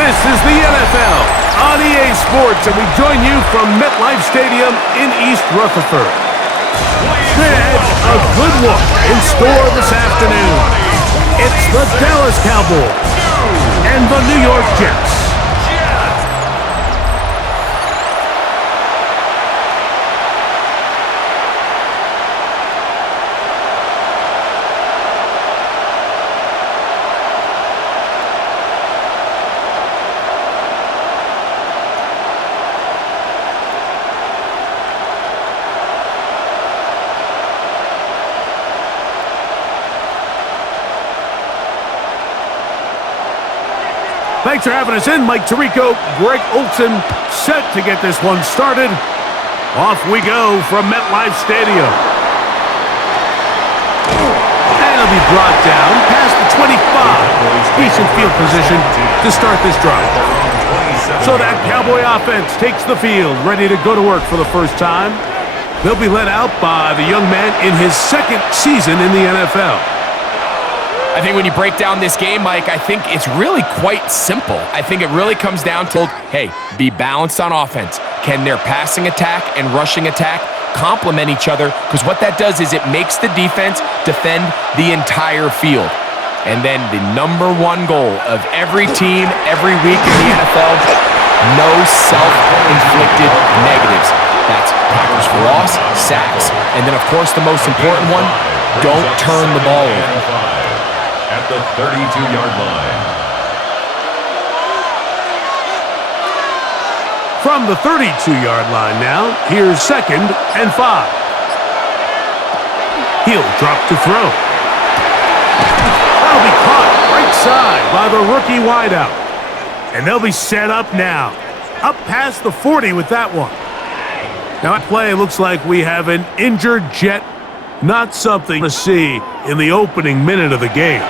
This is the NFL on EA Sports, and we join you from MetLife Stadium in East Rutherford. There's a good look in store this afternoon. It's the Dallas Cowboys and the New York Jets. Thanks for having us in. Mike Tirico, Greg Olson, set to get this one started. Off we go from MetLife Stadium. And it'll be brought down past the 25. Decent field position to start this drive. So that Cowboy offense takes the field, ready to go to work for the first time. They'll be led out by the young man in his second season in the NFL. I think when you break down this game, Mike, I think it's really quite simple. I think it really comes down to, hey, be balanced on offense. Can their passing attack and rushing attack complement each other? Because what that does is it makes the defense defend the entire field. And then the number one goal of every team, every week in the NFL, no self-inflicted negatives. That's tackles for loss, sacks, and then, of course, the most important one, don't turn the ball over. At the 32-yard line. From the 32-yard line now, here's 2nd and 5. He'll drop to throw. That'll be caught right side by the rookie wideout. And they'll be set up now. Up past the 40 with that one. Now that play looks like we have an injured Jet. Not something to see in the opening minute of the game.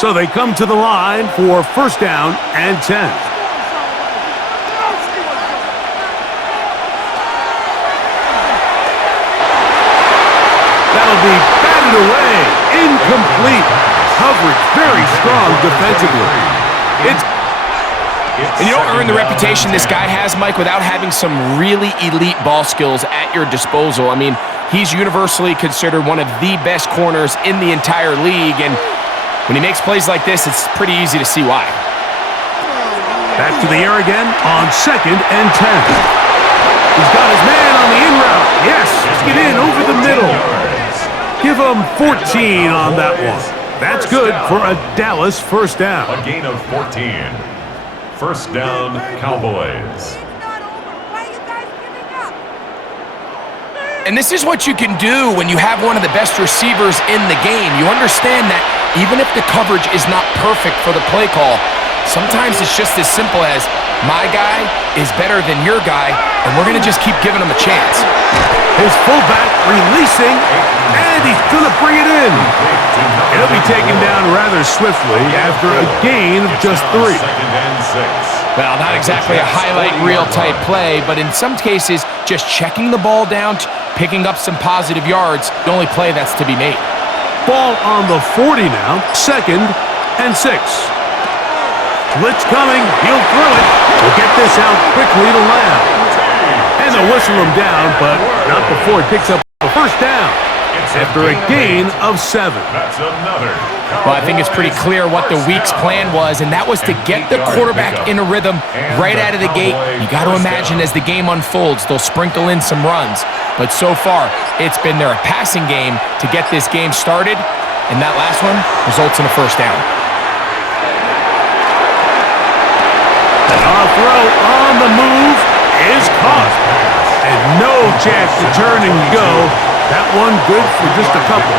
So they come to the line for 1st down and 10. That'll be batted away. Incomplete. Coverage very strong defensively. And you don't earn the reputation this guy has, Mike, without having some really elite ball skills at your disposal. I mean, he's universally considered one of the best corners in the entire league, and when he makes plays like this, it's pretty easy to see why. Back to the air again on 2nd and 10. He's got his man on the in route. Yes, get in over the middle. Give him 14 on that one. That's good for a Dallas 1st down. A gain of 14. 1st down, Cowboys. And this is what you can do when you have one of the best receivers in the game. You understand that even if the coverage is not perfect for the play call, sometimes it's just as simple as, my guy is better than your guy, and we're going to just keep giving him a chance. His fullback releasing, and he's going to bring it in. It'll be taken down rather swiftly after a gain of just 3. Well, not exactly a highlight reel type play, but in some cases, just checking the ball down, picking up some positive yards, the only play that's to be made. Ball on the 40 now, 2nd and 6. Blitz coming, he'll throw it. We'll get this out quickly to Lamb. And they'll whistle him down, but not before he picks up the 1st down. After a gain of 7. That's another. Well, I think it's pretty clear what the week's plan was, and that was to get the quarterback in a rhythm right out of the gate. You got to imagine as the game unfolds, they'll sprinkle in some runs. But so far, it's been their passing game to get this game started, and that last one results in a 1st down. A throw on the move is caught. And no chance to turn and go. That one good for just a couple.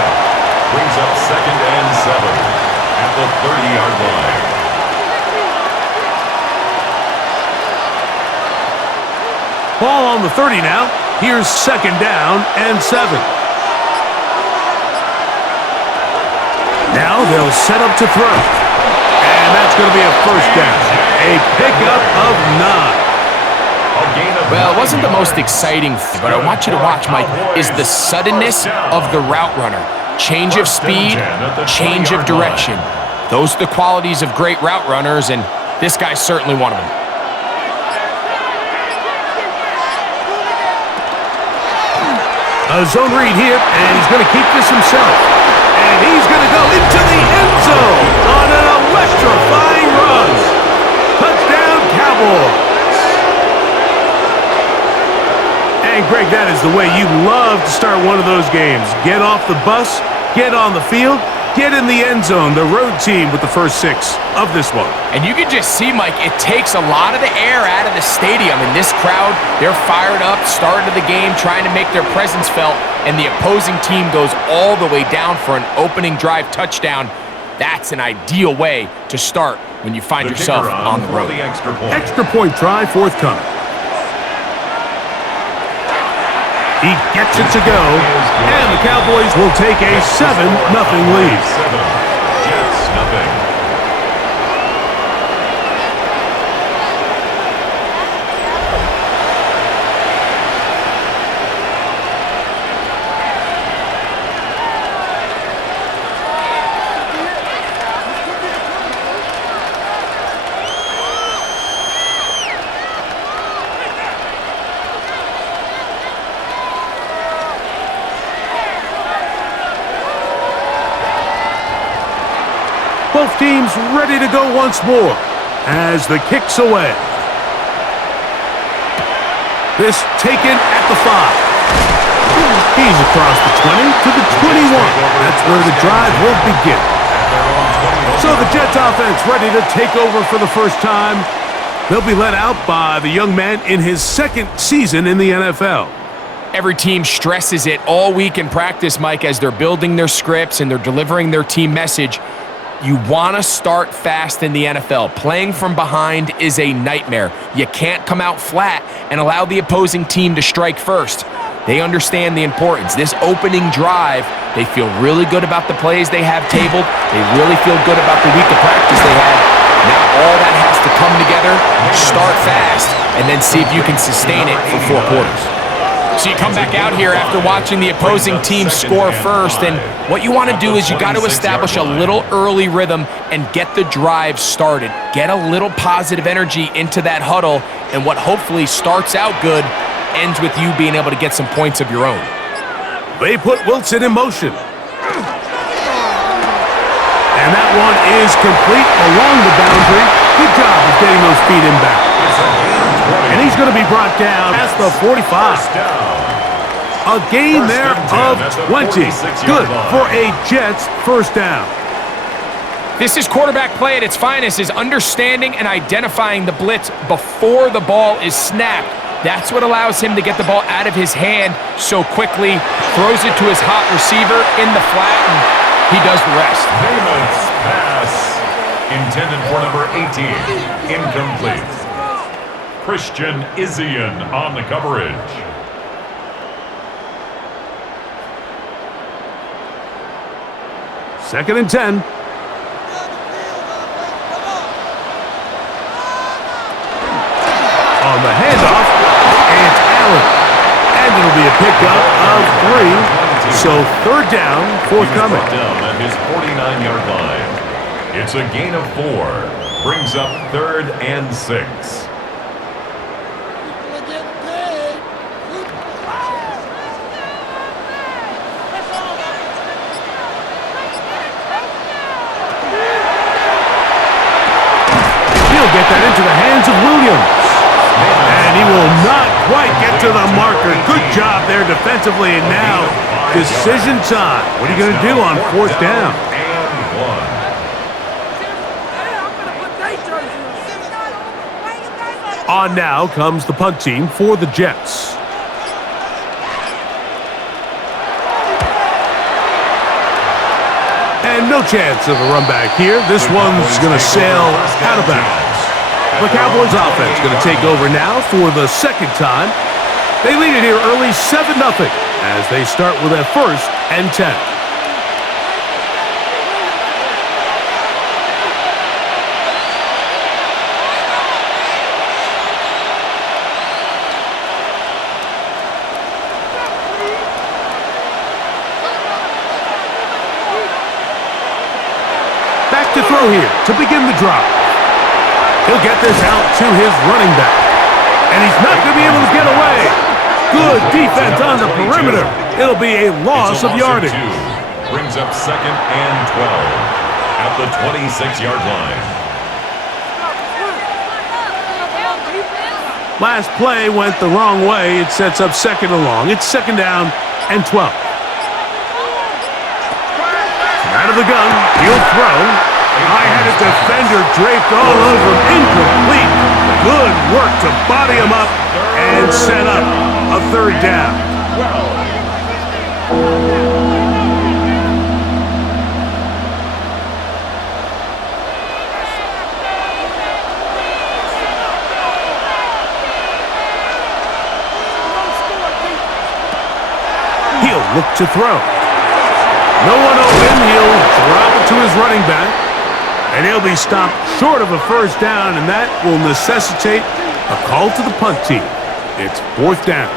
Brings up 2nd and 7 at the 30-yard line. Ball on the 30 now. Here's 2nd down and 7. Now they'll set up to throw. And that's going to be a 1st down. A pickup of 9. Well, it wasn't the most exciting thing, but I want you to watch, Mike, is the suddenness of the route runner. Change of speed, change of direction. Those are the qualities of great route runners, and this guy's certainly one of them. A zone read here, and he's going to keep this himself. And he's going to go into the end zone on an electrifying run. Touchdown, Cowboys. And Greg, that is the way you love to start one of those games. Get off the bus, get on the field, get in the end zone. The road team with the first 6 of this one. And you can just see, Mike, it takes a lot of the air out of the stadium. And this crowd, they're fired up, started the game, trying to make their presence felt. And the opposing team goes all the way down for an opening drive touchdown. That's an ideal way to start when you find yourself on the road. Extra point try forthcoming. He gets it to go, and the Cowboys will take a 7-0 lead. 7, Jets nothing. Both teams ready to go once more as the kick's away. This taken at the 5. He's across the 20 to the 21. That's where the drive will begin. So the Jets offense ready to take over for the first time. They'll be led out by the young man in his 2nd season in the NFL. Every team stresses it all week in practice, Mike, as they're building their scripts and they're delivering their team message. You want to start fast in the NFL. Playing from behind is a nightmare. You can't come out flat and allow the opposing team to strike first. They understand the importance. This opening drive, they feel really good about the plays they have tabled. They really feel good about the week of practice they had. Now all that has to come together, start fast, and then see if you can sustain it for 4 quarters. So you come back out here after watching the opposing team score first, and what you want to do is you got to establish a little early rhythm and get the drive started. Get a little positive energy into that huddle, and what hopefully starts out good ends with you being able to get some points of your own. They put Wilson in motion. And that one is complete along the boundary. Good job of getting those feet in back. And he's going to be brought down past the 45. A gain there of 20. Good for a Jets first down. This is quarterback play at its finest, is understanding and identifying the blitz before the ball is snapped. That's what allows him to get the ball out of his hand so quickly, throws it to his hot receiver in the flat, and he does the rest. Namath's pass intended for number 18. Incomplete. Christian Izzian on the coverage. Second and 10. On the handoff, and it's Allen. And it'll be a pickup of 3. So third down, forthcoming. Down at his 49-yard line. It's a gain of 4. Brings up 3rd and 6. Get that into the hands of Williams. And he will not quite get to the marker. Good job there defensively. And now, decision time. What are you going to do on 4th down? On now comes the punt team for the Jets. And no chance of a run back here. This one's going to sail out of bounds. The Cowboys offense going to take over now for the 2nd time. They lead it here early 7-0 as they start with a 1st and 10. throw here to begin the drive. He'll get this out to his running back. And he's not going to be able to get away. Good defense on the perimeter. It'll be a loss of yardage. Brings up 2nd and 12 at the 26-yard line. Last play went the wrong way. It sets up 2nd and long. It's 2nd down and 12. Out of the gun, he'll throw. I had a defender draped all over him. Incomplete. Good work to body him up and set up a 3rd down. He'll look to throw. No one open. He'll drop it to his running back. And he'll be stopped short of a 1st down, and that will necessitate a call to the punt team. It's 4th down.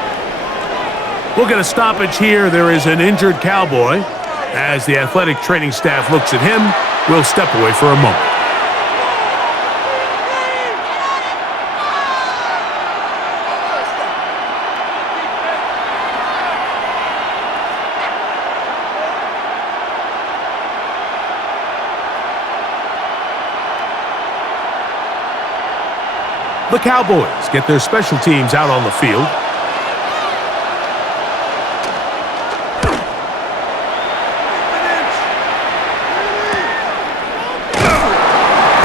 We'll get a stoppage here. There is an injured Cowboy. As the athletic training staff looks at him, we'll step away for a moment. The Cowboys get their special teams out on the field.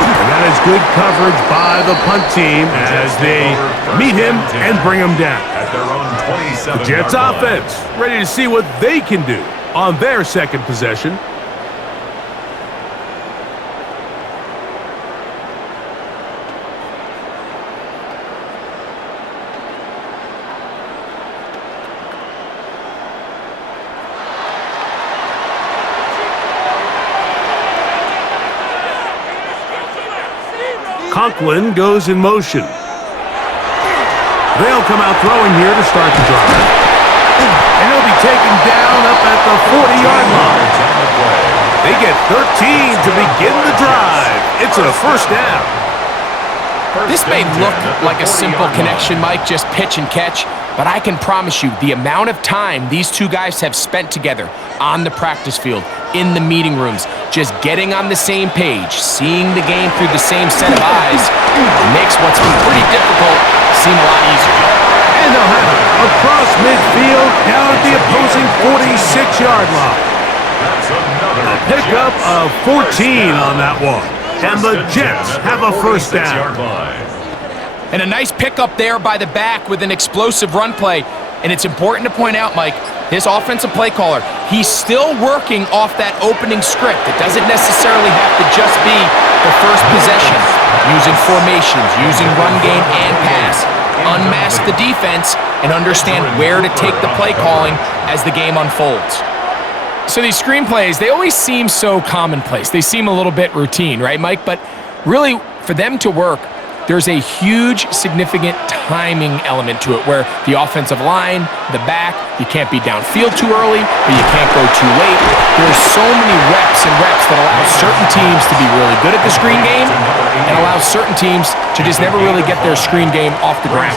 And that is good coverage by the punt team as they meet him and bring him down. At their own 27-yard The Jets offense ready to see what they can do on their 2nd possession. Conklin goes in motion. They'll come out throwing here to start the drive. And he'll be taken down up at the 40-yard line. They get 13 to begin the drive. It's a 1st down. This may look like a simple connection, Mike, just pitch and catch, but I can promise you the amount of time these two guys have spent together on the practice field, in the meeting rooms, just getting on the same page, seeing the game through the same set of eyes, makes what's pretty difficult seem a lot easier. And they'll have it across midfield down at the opposing 46-yard line. A pickup of 14 on that one. And the Jets have a 1st down. And a nice pickup there by the back with an explosive run play. And it's important to point out, Mike, this offensive play caller, he's still working off that opening script. It doesn't necessarily have to just be the first possession. Using formations, using run game and pass. Unmask the defense and understand where to take the play calling as the game unfolds. So these screenplays, they always seem so commonplace. They seem a little bit routine, right, Mike? But really, for them to work, there's a huge, significant timing element to it where the offensive line, the back, you can't be downfield too early, but you can't go too late. There's so many reps and reps that allow certain teams to be really good at the screen game and allow certain teams to just never really get their screen game off the ground.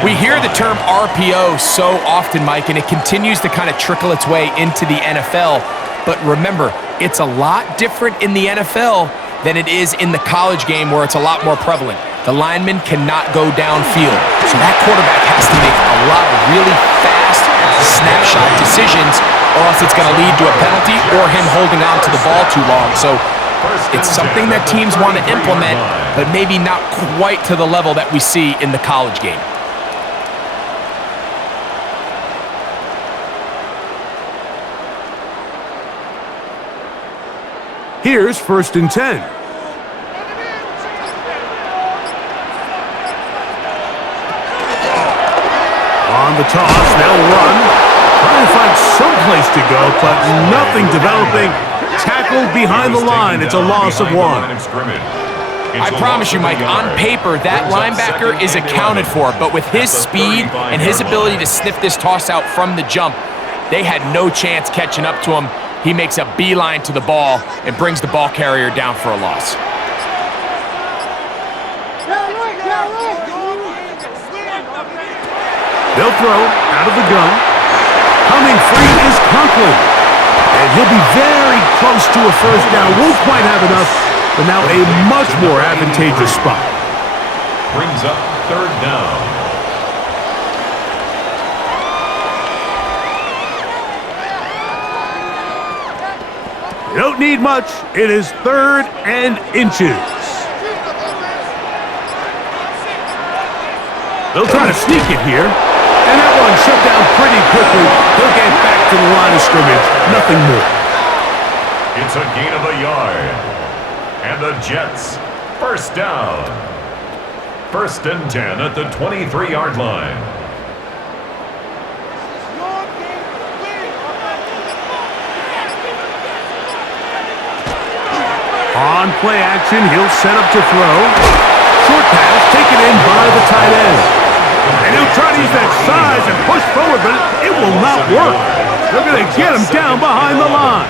We hear the term RPO so often, Mike, and it continues to kind of trickle its way into the NFL. But remember, it's a lot different in the NFL than it is in the college game where it's a lot more prevalent. The lineman cannot go downfield. So that quarterback has to make a lot of really fast snapshot decisions or else it's going to lead to a penalty or him holding on to the ball too long. So it's something that teams want to implement, but maybe not quite to the level that we see in the college game. Here's 1st and 10. On the toss, they'll run. Trying to find some place to go, but nothing developing. Tackled behind the line. It's a loss of 1. I promise you, Mike, on paper, that linebacker is accounted for, but with his speed and his ability to sniff this toss out from the jump, they had no chance catching up to him. he makes a beeline to the ball and brings the ball carrier down for a loss. They'll throw out of the gun. Coming free is Conklin. And he'll be very close to a first down. Won't quite have enough, but now a much more advantageous spot. Brings up third down. You don't need much. It is 3rd and inches. They'll try to sneak it here. And that one shut down pretty quickly. He'll get back to the line of scrimmage. Nothing more. It's a gain of a yard. And the Jets, first down. 1st and 10 at the 23-yard line. On play action, he'll set up to throw. Short pass taken in by the tight end. And he'll try to use that size and push forward, but it will not work. They're going to get him down behind the line.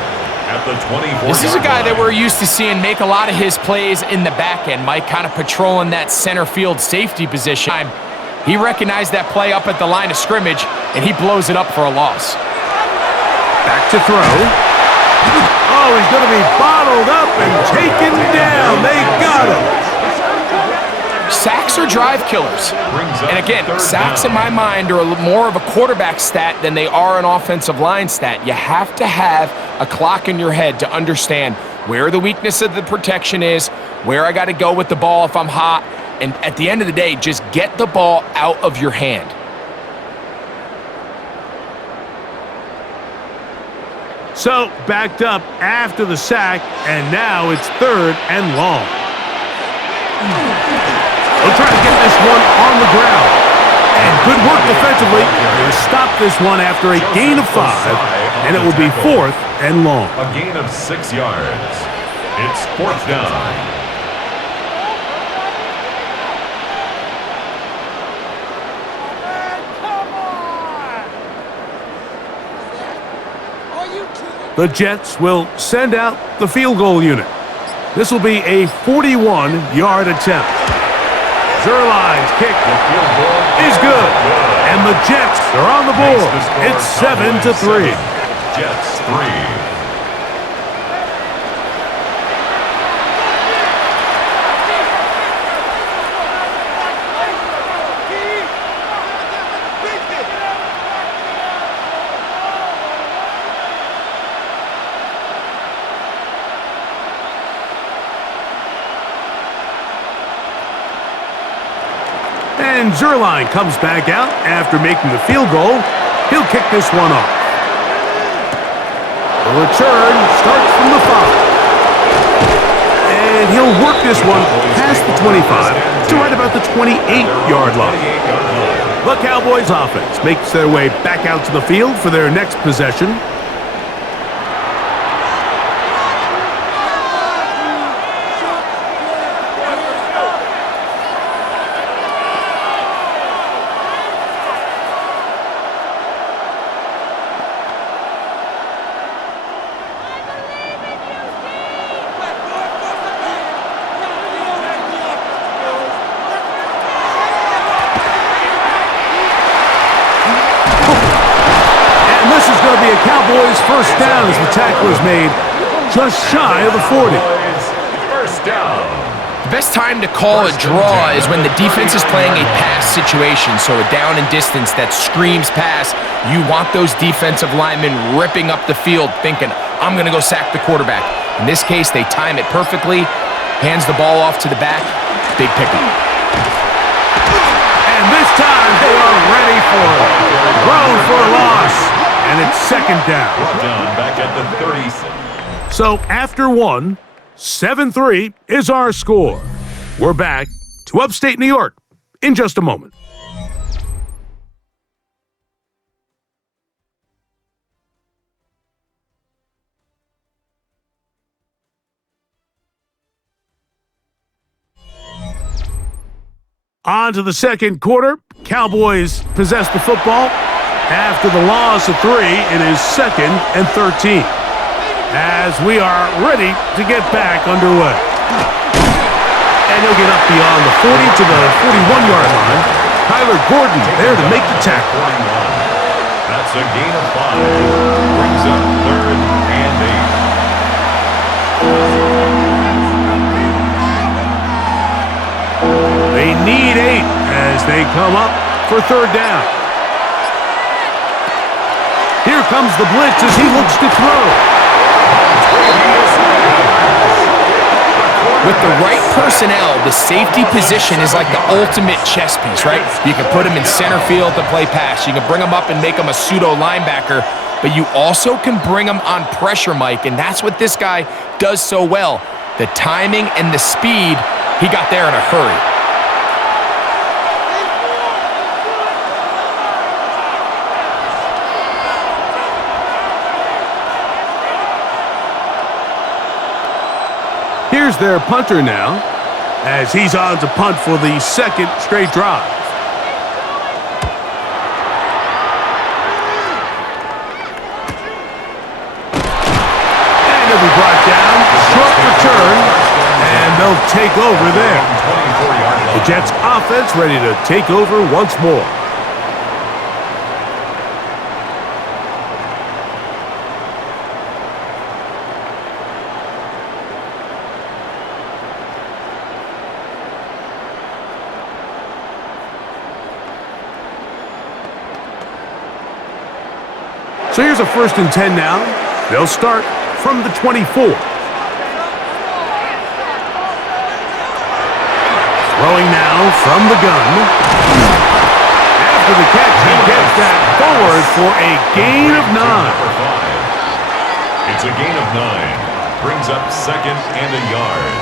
At the 24. This is a guy that we're used to seeing make a lot of his plays in the back end. Mike kind of patrolling that center field safety position. He recognized that play up at the line of scrimmage, and he blows it up for a loss. Back to throw. Oh, he's going to be bottled up and taken down. They got him. Sacks are drive killers. And again, sacks in my mind are more of a quarterback stat than they are an offensive line stat. You have to have a clock in your head to understand where the weakness of the protection is, where I got to go with the ball if I'm hot, and at the end of the day, just get the ball out of your hand. So, backed up after the sack, and now it's 3rd and long. They'll try to get this one on the ground. And good work defensively. They'll stop this one after a gain of 5, and it will be 4th and long. A gain of 6 yards. It's 4th down. The Jets will send out the field goal unit. This will be a 41-yard attempt. Zerline's kick is good. And the Jets are on the board. It's 7-3. Jets 3. And Zerline comes back out after making the field goal. He'll kick this one off. The return starts from the 5. And he'll work this one past the 25 to right about the 28-yard line. The Cowboys offense makes their way back out to the field for their next possession. Cowboys first down as the tackle is made just shy of the 40. First down. The best time to call a draw is when the defense is playing a pass situation, so a down and distance that screams pass. You want those defensive linemen ripping up the field thinking, I'm going to go sack the quarterback. In this case, they time it perfectly, hands the ball off to the back, big pickup. And this time they are ready for it. Thrown for a loss. And it's 2nd down. Back at the 30. So after 1, 7-3 is our score. We're back to upstate New York in just a moment. On to the second quarter. Cowboys possess the football. After the loss of 3, it is 2nd and 13. as we are ready to get back underway. And he'll get up beyond the 40 to the 41-yard line. Tyler Gordon there to make the tackle. That's a gain of 5. Brings up 3rd and 8. They need 8 as they come up for 3rd down. Here comes the blitz as he looks to throw. With the right personnel, the safety position is like the ultimate chess piece, right? You can put him in center field to play pass. You can bring him up and make him a pseudo linebacker, but you also can bring him on pressure, Mike, and that's what this guy does so well. The timing and the speed, he got there in a hurry. Here's their punter now, as he's on to punt for the 2nd straight drive. And he'll be brought down, short return, and they'll take over there. The Jets offense ready to take over once more. So here's a 1st and 10 now. They'll start from the 24. Throwing now from the gun. After the catch, he gets that forward for a gain of 9. It's a gain of 9. Brings up 2nd and a yard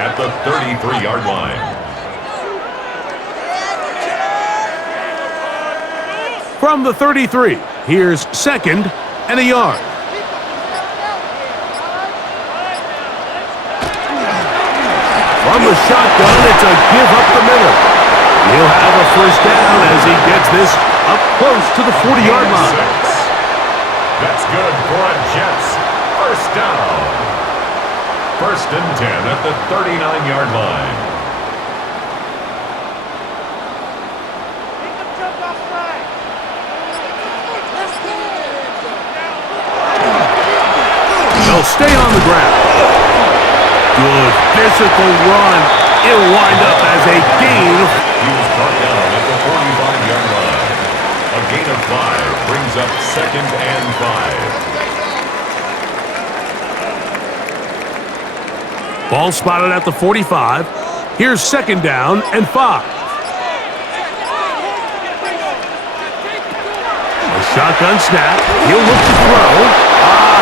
at the 33-yard line. From the 33, here's 2nd and a yard. From the shotgun, it's a give up the middle. He'll have a 1st down as he gets this up close to the 40-yard line. That's good for a Jets 1st down. 1st and 10 at the 39-yard line. They'll stay on the ground. Good physical run. It'll wind up as a gain. He was brought down at the 45-yard line. A gain of 5 brings up 2nd and 5. Ball spotted at the 45. Here's 2nd down and 5. A shotgun snap. He'll look to throw.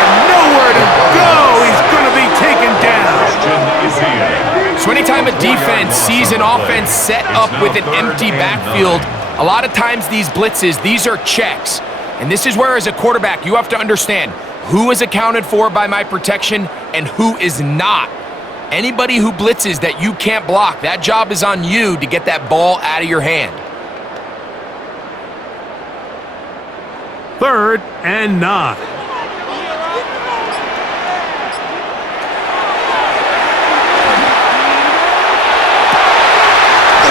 Nowhere to go. He's going to be taken down. So anytime a defense sees an offense set up with an empty backfield, a lot of times these blitzes, these are checks. And this is where, as a quarterback, you have to understand who is accounted for by my protection and who is not. Anybody who blitzes that you can't block, that job is on you to get that ball out of your hand. 3rd and 9.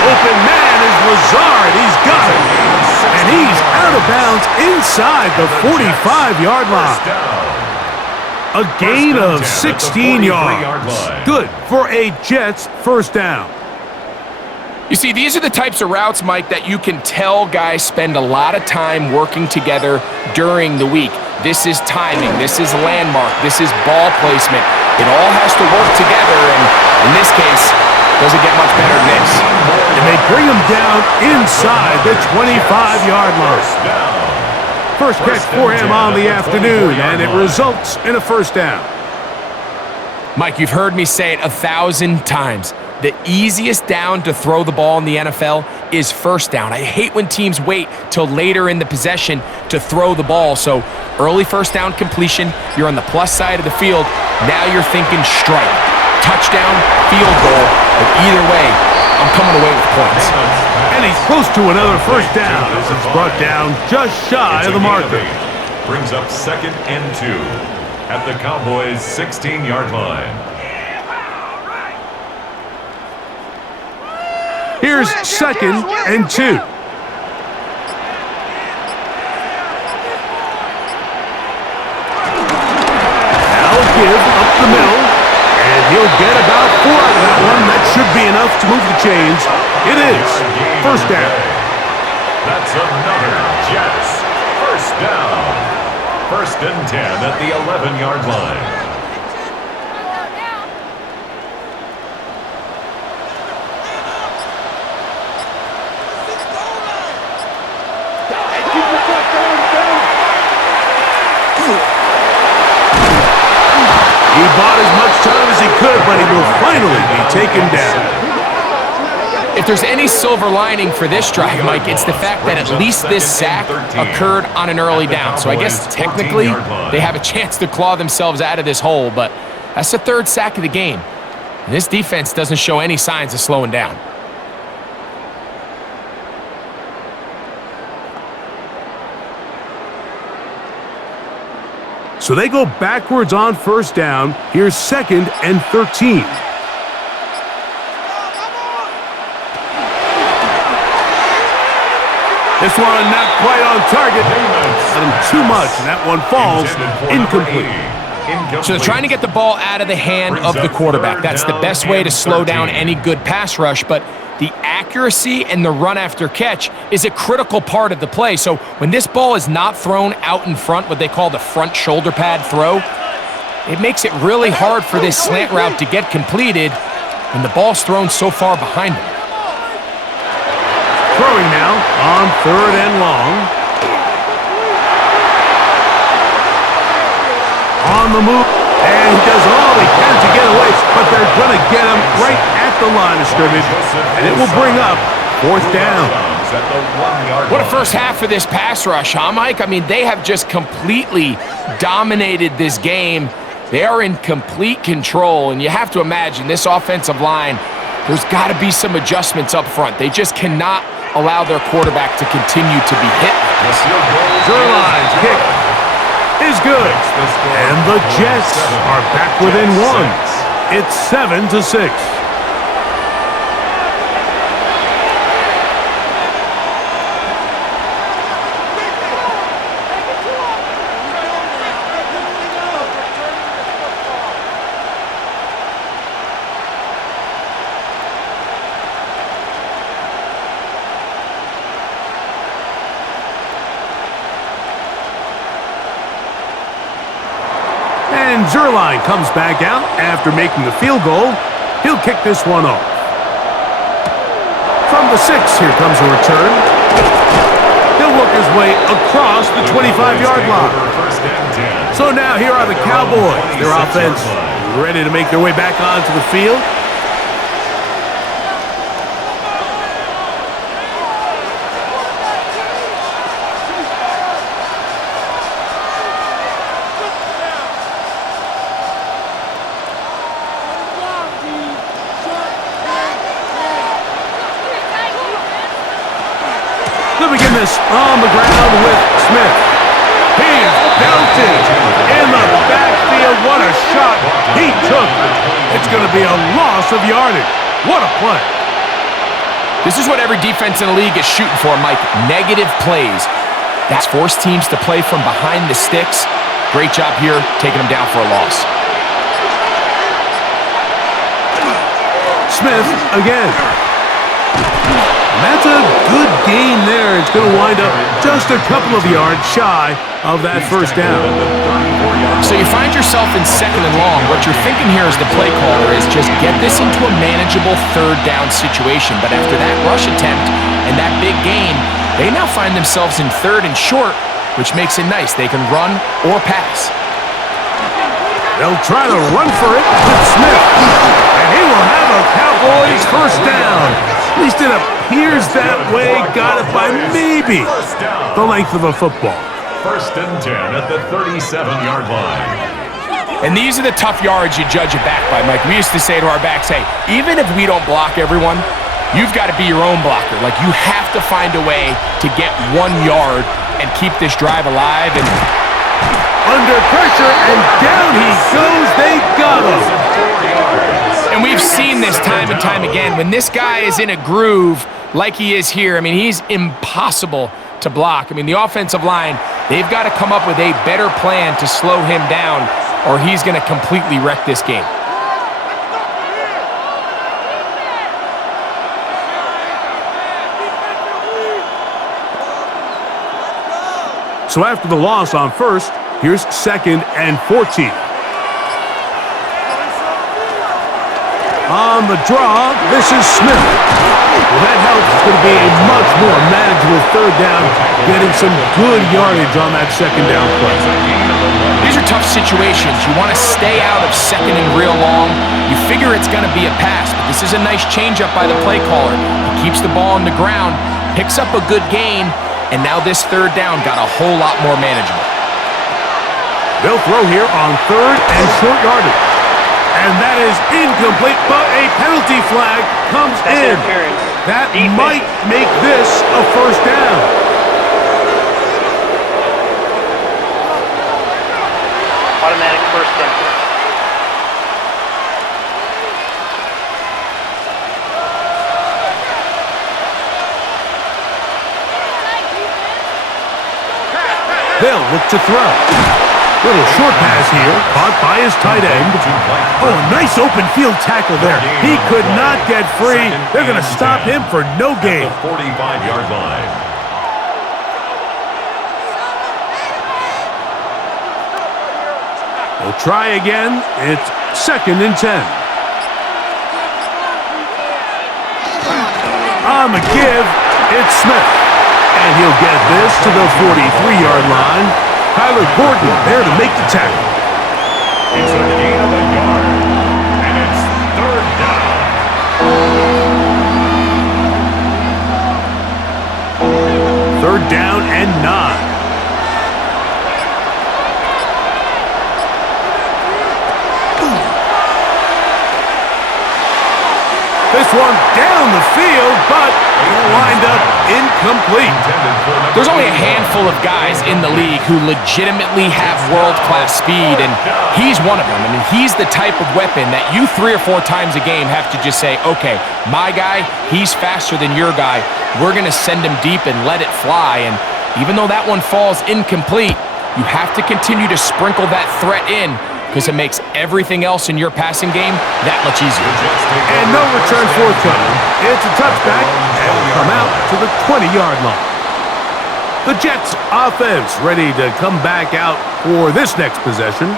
Open man is Lazard. He's got it. And he's out of bounds inside the 45-yard line. A gain of 16 yards. Good for a Jets 1st down. You see, these are the types of routes, Mike, that you can tell guys spend a lot of time working together during the week. This is timing. This is landmark. This is ball placement. It all has to work together, and in this case, doesn't get much better than this. And they bring him down inside the 25-yard line. First catch for him on the afternoon, and it results in a 1st down. Mike, you've heard me say it 1,000 times. The easiest down to throw the ball in the NFL is 1st down. I hate when teams wait till later in the possession to throw the ball. So early 1st down completion, you're on the plus side of the field. Now you're thinking strike, touchdown, field goal. But either way, I'm coming away with points. And he's close to another 1st down as it's brought down just shy of the marker. Brings up 2nd and 2. at the Cowboys' 16-yard line. Here's 2nd and 2. Give up the middle, and he'll get about 4 out of that one. That should be enough to move the chains. It is. First down. That's another Jets first down. 1st and 10 at the 11-yard line. He bought as much time as he could, but he will finally be taken down. If there's any silver lining for this drive, Mike, it's the fact that at least this sack occurred on an early down. So I guess technically they have a chance to claw themselves out of this hole, but that's the 3rd sack of the game. And this defense doesn't show any signs of slowing down. So they go backwards on 1st down. Here's 2nd and 13. This one not quite on target. Let him too much, and that one falls incomplete. So they're trying to get the ball out of the hand of the quarterback. That's the best way to slow down any good pass rush, but the accuracy and the run after catch is a critical part of the play. So when this ball is not thrown out in front, what they call the front shoulder pad throw, it makes it really hard for this slant route to get completed when the ball's thrown so far behind them. Throwing now on 3rd and long. On the move, and he does all he can to get away, but they're going to get him right at the line of scrimmage, and it will bring up 4th down. What a first half for this pass rush, huh, Mike? I mean, they have just completely dominated this game. They are in complete control, and you have to imagine this offensive line, there's got to be some adjustments up front. They just cannot allow their quarterback to continue to be hit. Zerline's kick is good, and the Jets are back within 1. It's 7-6. And Zerline comes back out after making the field goal. He'll kick this one off. From the 6, here comes a return. He'll work his way across the 25-yard line. So now here are the Cowboys. Their offense ready to make their way back onto the field. They'll begin this on the ground with Smith. He's belted in the backfield. What a shot he took. It's going to be a loss of yardage. What a play. This is what every defense in the league is shooting for, Mike. Negative plays. That's forced teams to play from behind the sticks. Great job here, taking them down for a loss. Smith again. And that's a good gain there. It's going to wind up just a couple of yards shy of that first down. So you find yourself in 2nd and long. What you're thinking here as the play caller is just get this into a manageable 3rd down situation. But after that rush attempt and that big gain, they now find themselves in 3rd and short, which makes it nice. They can run or pass. They'll try to run for it with Smith. And he will have a Cowboys first down. At least it appears that way. Got it by maybe the length of a football. 1st and 10 at the 37-yard line. And these are the tough yards you judge it back by, Mike. We used to say to our backs, hey, even if we don't block everyone, you've got to be your own blocker. Like, you have to find a way to get 1 yard and keep this drive alive. And Under pressure, and down he goes. They got him. And we've seen this time and time again. When this guy is in a groove like he is here, I mean, he's impossible to block. I mean, the offensive line, they've got to come up with a better plan to slow him down, or he's going to completely wreck this game. So after the loss on first, here's 2nd and 14. On the draw, this is Smith. Well, that helps. It's going to be a much more manageable 3rd down, getting some good yardage on that 2nd down play. These are tough situations. You want to stay out of 2nd and real long. You figure it's going to be a pass, but this is a nice changeup by the play caller. He keeps the ball on the ground, picks up a good gain, and now this 3rd down got a whole lot more manageable. They'll throw here on 3rd and short yardage. And that is incomplete, but a penalty flag comes in. That might make this a 1st down. Automatic 1st down. They'll look to throw. Little short pass here, caught by his tight end. Oh, nice open field tackle there. He could not get free. They're going to stop him for no gain. 45-yard line. They'll try again. It's 2nd and 10. On the give, it's Smith. And he'll get this to the 43-yard line. Tyler Gordon there to make the tackle. It's a gain of a yard, and it's 3rd down. 3rd down and 9. This one down the field, but it'll wind up incomplete. There's only a handful of guys in the league who legitimately have world-class speed, and he's one of them. I mean, he's the type of weapon that you 3 or 4 times a game have to just say, okay, my guy, he's faster than your guy. We're going to send him deep and let it fly. And even though that one falls incomplete, you have to continue to sprinkle that threat in, because it makes everything else in your passing game that much easier. And no return forthcoming. It's a touchback, and will come out to the 20-yard line. The Jets offense ready to come back out for this next possession.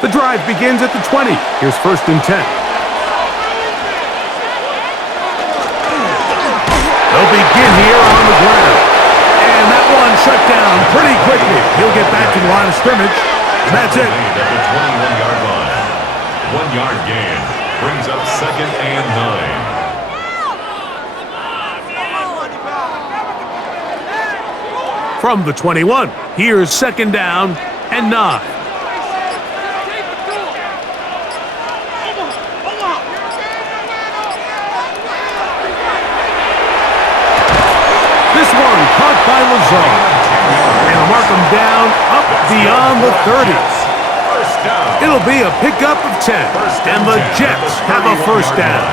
The drive begins at the 20. Here's 1st and 10. They'll begin here on the ground. And that one shut down pretty quickly. He'll get back to the line of scrimmage. And that's it. At the 21-yard line. 1-yard gain brings up 2nd and 9. From the 21, here's 2nd down and 9. This one caught by Lazard. And they'll mark him down up beyond the 30s. It'll be a pickup of 10. And the Jets have a 1st down.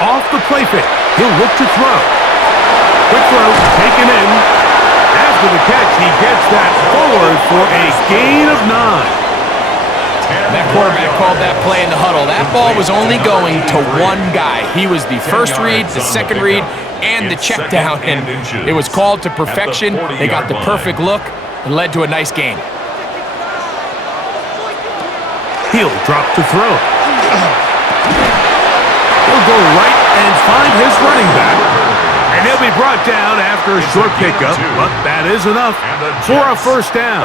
Off the play fake. He'll look to throw. Quick throw, taken in. After the catch, he gets that forward for a gain of 9. That quarterback called that play in the huddle. That ball was only going to one guy. He was the first read, the second read, and the check down. And it was called to perfection. They got the perfect look and led to a nice gain. He'll drop to throw. He'll go right and find his running back. And he'll be brought down after a short pickup, but that is enough for a 1st down.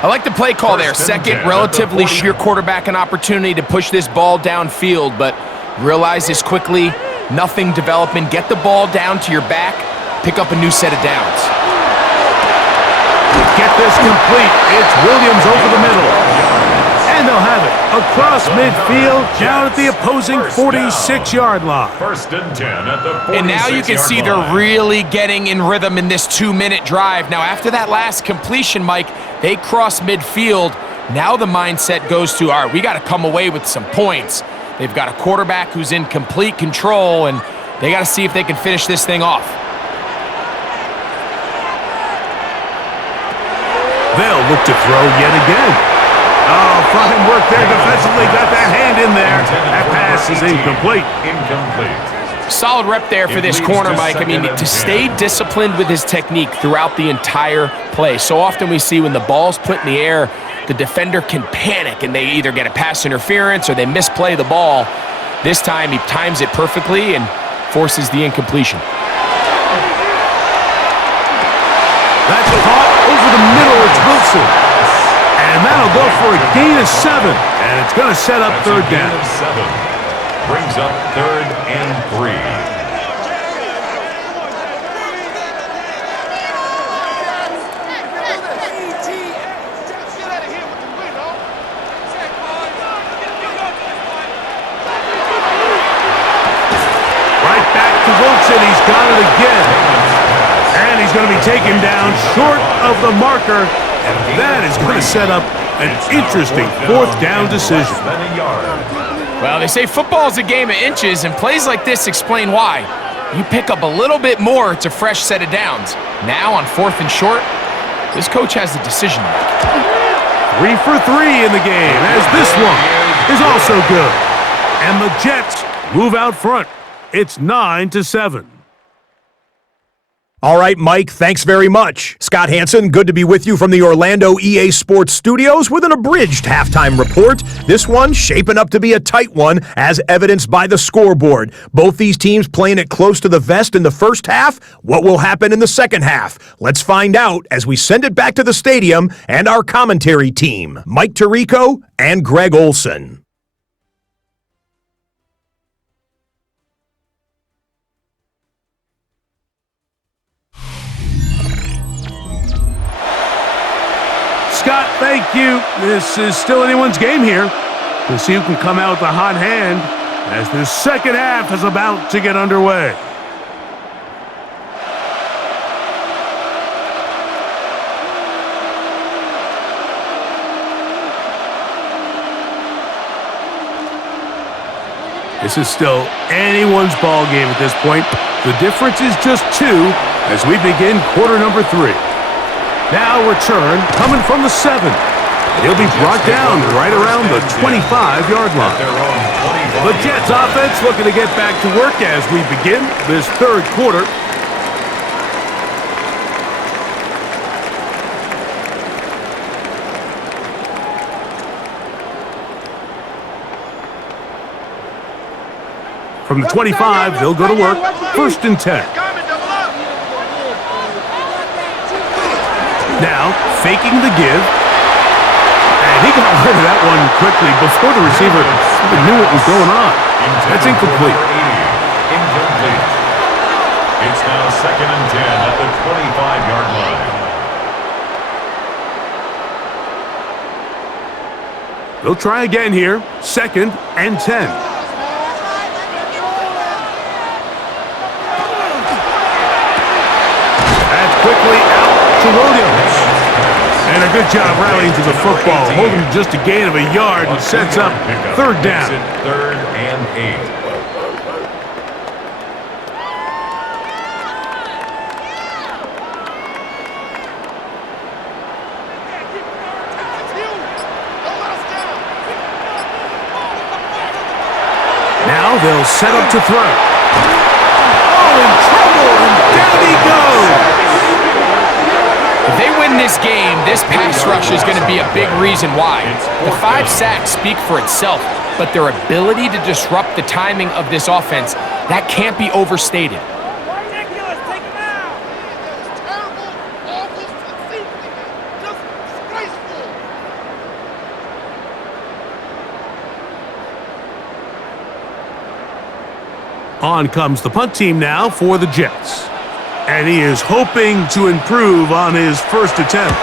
I like the play call there. 2nd, relatively sheer quarterback an opportunity to push this ball downfield, but realize this quickly, nothing developing. Get the ball down to your back, pick up a new set of downs. Get this complete. It's Williams over the middle. And they'll have it across midfield down at the opposing 46-yard line. First and 10 at the 46-yard line. And now you can see they're really getting in rhythm in this 2-minute drive. Now, after that last completion, Mike, they cross midfield. Now the mindset goes to, all right, we got to come away with some points. They've got a quarterback who's in complete control, and they got to see if they can finish this thing off. They'll look to throw yet again. Oh, fine work there defensively. Got that hand in there. That pass is incomplete. Solid rep there for this corner, Mike. I mean, to stay disciplined with his technique throughout the entire play. So often we see when the ball's put in the air, the defender can panic and they either get a pass interference or they misplay the ball. This time he times it perfectly and forces the incompletion. That's caught over the middle. It's Wilson. And that'll go for a gain of 7. And it's going to set up third down. Brings up 3rd and 3. Right back to Wilson. He's got it again. And he's going to be taken down short of the marker. And that is going to set up an interesting 4th down decision. Well, they say football is a game of inches, and plays like this explain why. You pick up a little bit more, it's a fresh set of downs. Now on 4th and short, this coach has a decision to make. 3 for 3 in the game, as this one is also good. And the Jets move out front. It's 9-7. All right, Mike, thanks very much. Scott Hansen, good to be with you from the Orlando EA Sports Studios with an abridged halftime report. This one shaping up to be a tight one, as evidenced by the scoreboard. Both these teams playing it close to the vest in the first half. What will happen in the second half? Let's find out as we send it back to the stadium and our commentary team, Mike Tirico and Greg Olson. Scott, thank you. This is still anyone's game here. We'll see who can come out with a hot hand as the second half is about to get underway. This is still anyone's ball game at this point. The difference is just 2 as we begin quarter number 3. Now return coming from the 7. He'll be brought down right around the 25-yard line. The Jets offense looking to get back to work as we begin this third quarter. From the 25, they'll go to work. 1st and 10. Now, faking the give. And he got rid of that one quickly before the receiver even knew what was going on. That's incomplete. Incomplete. It's now 2nd and 10 at the 25-yard line. They'll try again here. 2nd and 10. Quickly out to Williams. And a good job rallying to the football, holding just a gain of a yard and sets up third down. 3rd and 8. Now they'll set up to throw. Oh, in trouble, and down he goes. If they win this game, this pass rush is going to be a big reason why. The 5 sacks speak for itself, but their ability to disrupt the timing of this offense, that can't be overstated. On comes the punt team now for the Jets. And he is hoping to improve on his first attempt.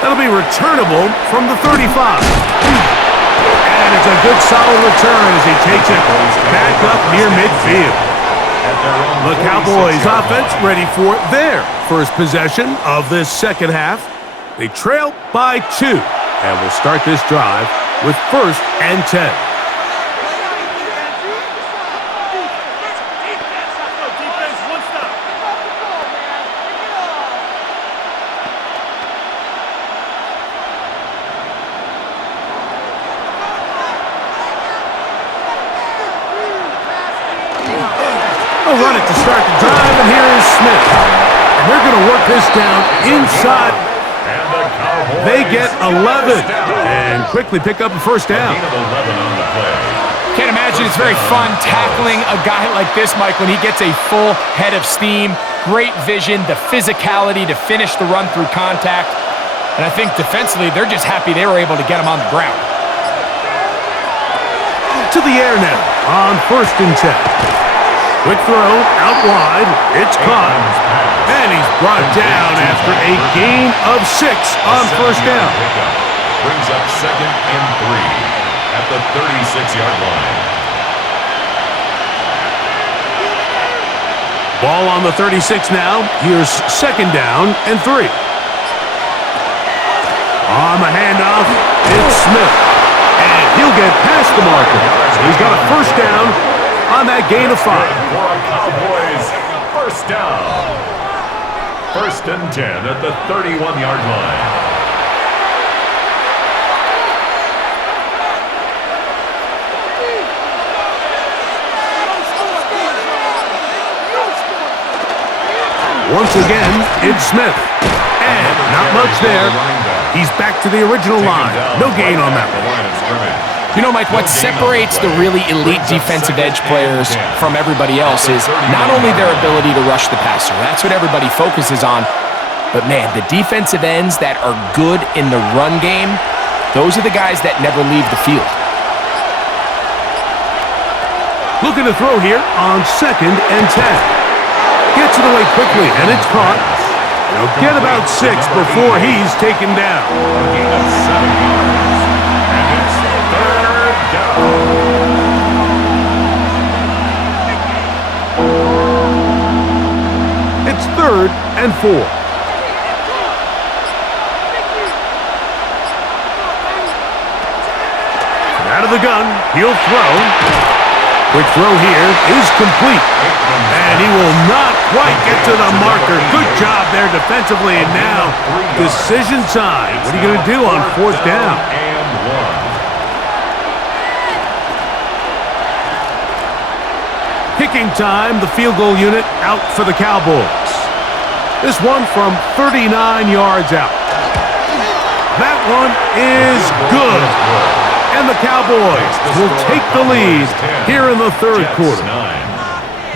That'll be returnable from the 35. And it's a good solid return as he takes it back up near midfield. The Cowboys offense ready for their first possession of this second half. They trail by 2 and will start this drive with 1st and 10. They'll run it to start the drive, and here is Smith. And they're going to work this down inside. They get 11 and quickly pick up a first down. Can't imagine it's very fun tackling a guy like this, Mike, when he gets a full head of steam, great vision, the physicality to finish the run through contact. And I think defensively, they're just happy they were able to get him on the ground. To the air now on 1st and 10. Quick throw, out wide, it's caught, and he's brought down after a gain of 6 on first down. Brings up 2nd and 3 at the 36-yard line. Ball on the 36 now. Here's 2nd down and 3. On the handoff, it's Smith, and he'll get past the marker. He's got a first down on that gain of 5. For a Cowboys first down. 1st and 10 at the 31-yard line. Once again, it's Smith. And not much there. He's back to the original line. No gain on that one. You know, Mike, what separates the really elite defensive edge players from everybody else is not only their ability to rush the passer. That's what everybody focuses on. But, man, the defensive ends that are good in the run game, those are the guys that never leave the field. Looking to throw here on 2nd and 10. Gets it away quickly, and it's caught. He'll get about 6 before he's taken down. A gain of 7 yards. And it's 3rd down. It's 3rd and 4. Out of the gun, he'll throw. Quick throw here is complete. And he will not quite get to the marker. Good job there defensively. And now, decision time. What are you going to do on 4th down? And 1. Kicking time, the field goal unit out for the Cowboys. This one from 39 yards out. That one is good. And the Cowboys will take the lead here in the 3rd quarter.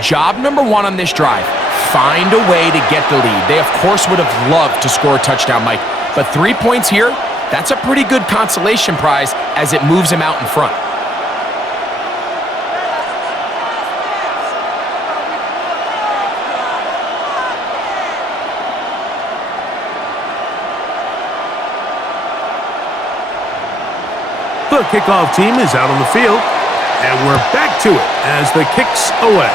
Job number 1 on this drive, find a way to get the lead. They, of course, would have loved to score a touchdown, Mike. But 3 points here, that's a pretty good consolation prize as it moves him out in front. The kickoff team is out on the field, and we're back to it as the kick's away.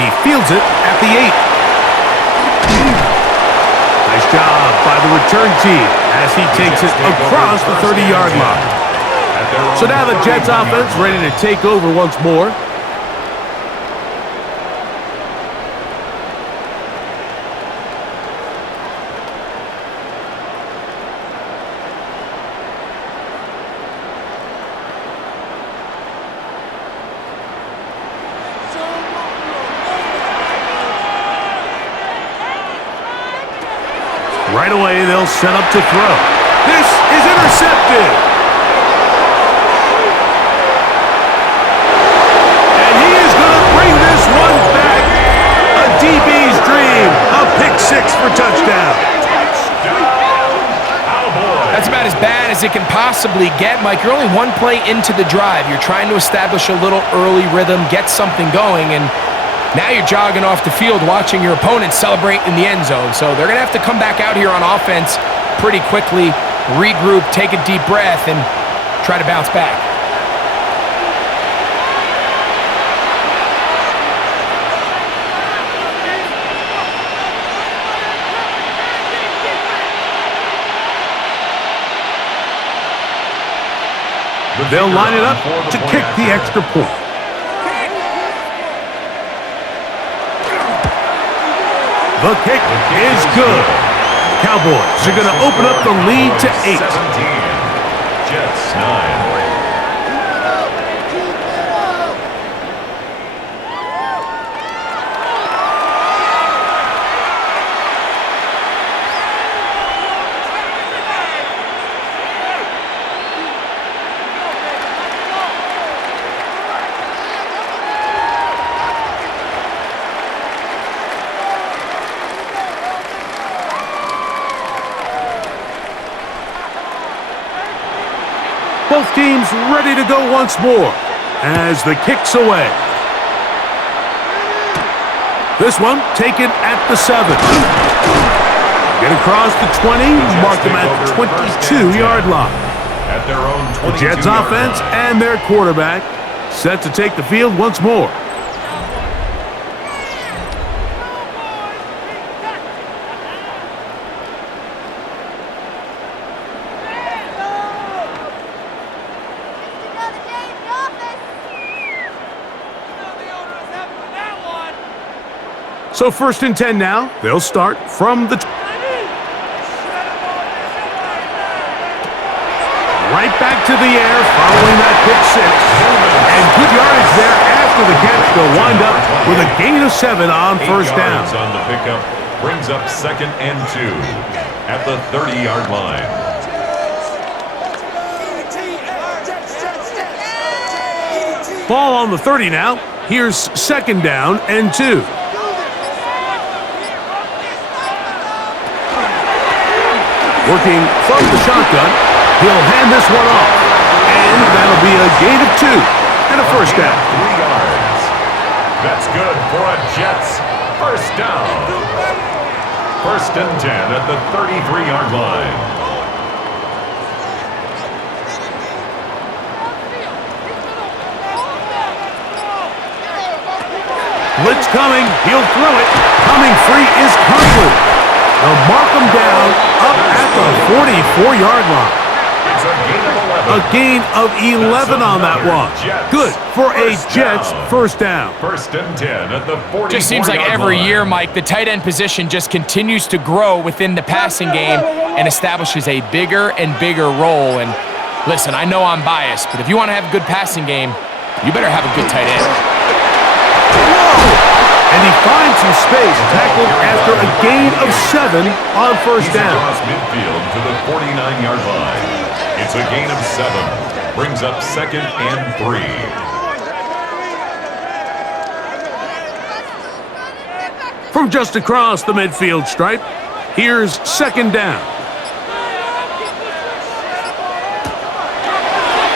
He fields it at the 8. Nice job by the return team as he takes it across the 30-yard line. So now the Jets offense ready to take over once more. Right away, they'll set up to throw. This is intercepted. And he is going to bring this one back. A DB's dream. A pick 6 for touchdown. That's about as bad as as it can possibly get, Mike. You're only one play into the drive. You're trying to establish a little early rhythm, get something going, and now you're jogging off the field watching your opponent celebrate in the end zone. So they're going to have to come back out here on offense pretty quickly, regroup, take a deep breath, and try to bounce back. They'll line it up to kick the extra point. The kick is good. Cowboys are going to open up the lead to 8. 17. Jets 9. Both teams ready to go once more as the kick's away. This one taken at the 7. Get across the 20, mark them at the 22-yard line. At their own The 22-yard Jets offense line. and their quarterback set to take the field once more. So 1st and 10 now. They'll start from the... Right back to the air following that pick 6. And good yardage there after the catch. They'll wind up with a gain of 7 on 8 first down. yards on the pickup brings up 2nd and 2 at the 30-yard line. Ball on the 30 now. Here's 2nd down and 2. Working from the shotgun, he'll hand this one off. And that'll be a gain of 2 and a first down. 3 yards. That's good for a Jets first down. 1st and 10 at the 33-yard line. Blitz coming. He'll throw it. Coming free is Conklin. They'll mark him down up at the 44-yard line. It's a gain of 11. A gain of 11 on that one. Good for a Jets first down. 1st and 10 at the 44-yard line. Just seems like every year, Mike, the tight end position just continues to grow within the passing game and establishes a bigger and bigger role. And listen, I know I'm biased, but if you want to have a good passing game, you better have a good tight end. And he finds some space, tackled after a gain of 7 on first He's down. across midfield to the 49-yard line. It's a gain of 7. Brings up 2nd and 3. From just across the midfield stripe, here's 2nd down.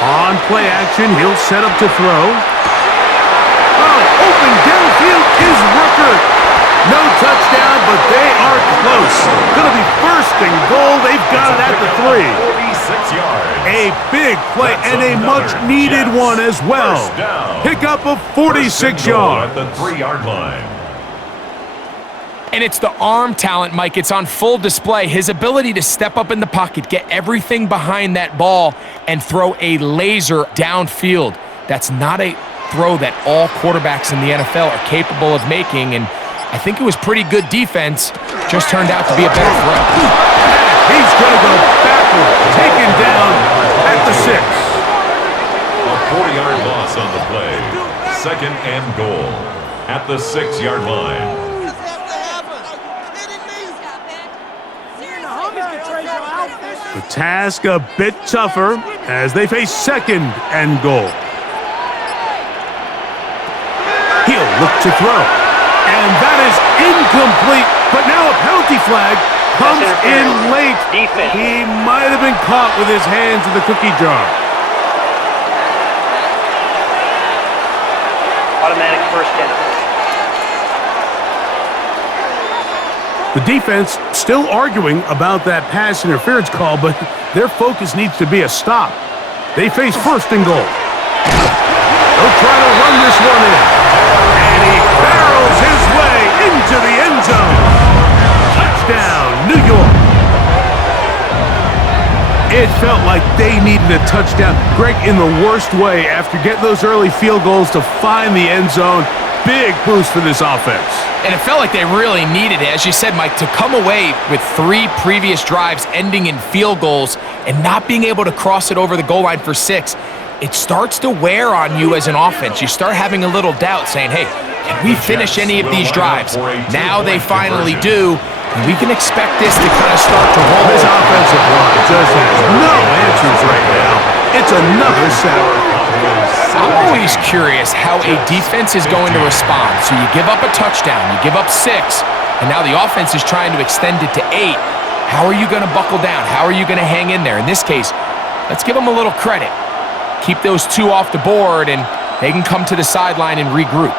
On play action, he'll set up to throw. Open downfield is Rooker. No touchdown, but they are close. Going to be 1st and goal. They've got it at the 3. 46 yards. A big play and a much-needed one as well. Pickup of 46 yards. At the 3-yard line. And it's the arm talent, Mike. It's on full display. His ability to step up in the pocket, get everything behind that ball, and throw a laser downfield. That's not a throw that all quarterbacks in the NFL are capable of making, and I think it was pretty good defense. Just turned out to be a better throw. He's going to go backward, taken down at the 6. A 40-yard loss on the play. 2nd and goal at the 6-yard line. The task a bit tougher as they face 2nd and goal. He'll look to throw. And that is incomplete, but now a penalty flag comes in late. Defense. He might have been caught with his hands in the cookie jar. Automatic first down. The defense still arguing about that pass interference call, but their focus needs to be a stop. They face first and goal. They'll try to run this one in. And he barrels his way into the end zone. Touchdown, New York. It felt like they needed a touchdown. Greg, in the worst way, after getting those early field goals to find the end zone. Big boost for this offense. And it felt like they really needed it, as you said, Mike, to come away with 3 previous drives ending in field goals and not being able to cross it over the goal line for 6. It starts to wear on you as an offense. You start having a little doubt saying, hey, can we finish any of these drives? Now they finally do, and we can expect this to kind of start to roll. This offensive line just has no answers right now. It's another sack. I'm always curious how a defense is going to respond. So you give up a touchdown, you give up 6, and now the offense is trying to extend it to 8. How are you going to buckle down? How are you going to hang in there? In this case, let's give them a little credit. Keep those 2 off the board, and they can come to the sideline and regroup.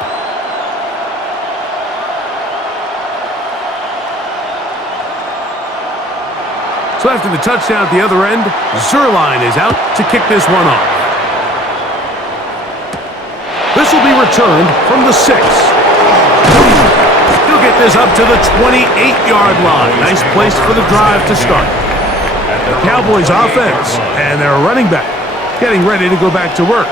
So after the touchdown at the other end, Zerline is out to kick this one off. This will be returned from the 6. He'll get this up to the 28-yard line. Nice place for the drive to start. The Cowboys offense and their running back getting ready to go back to work.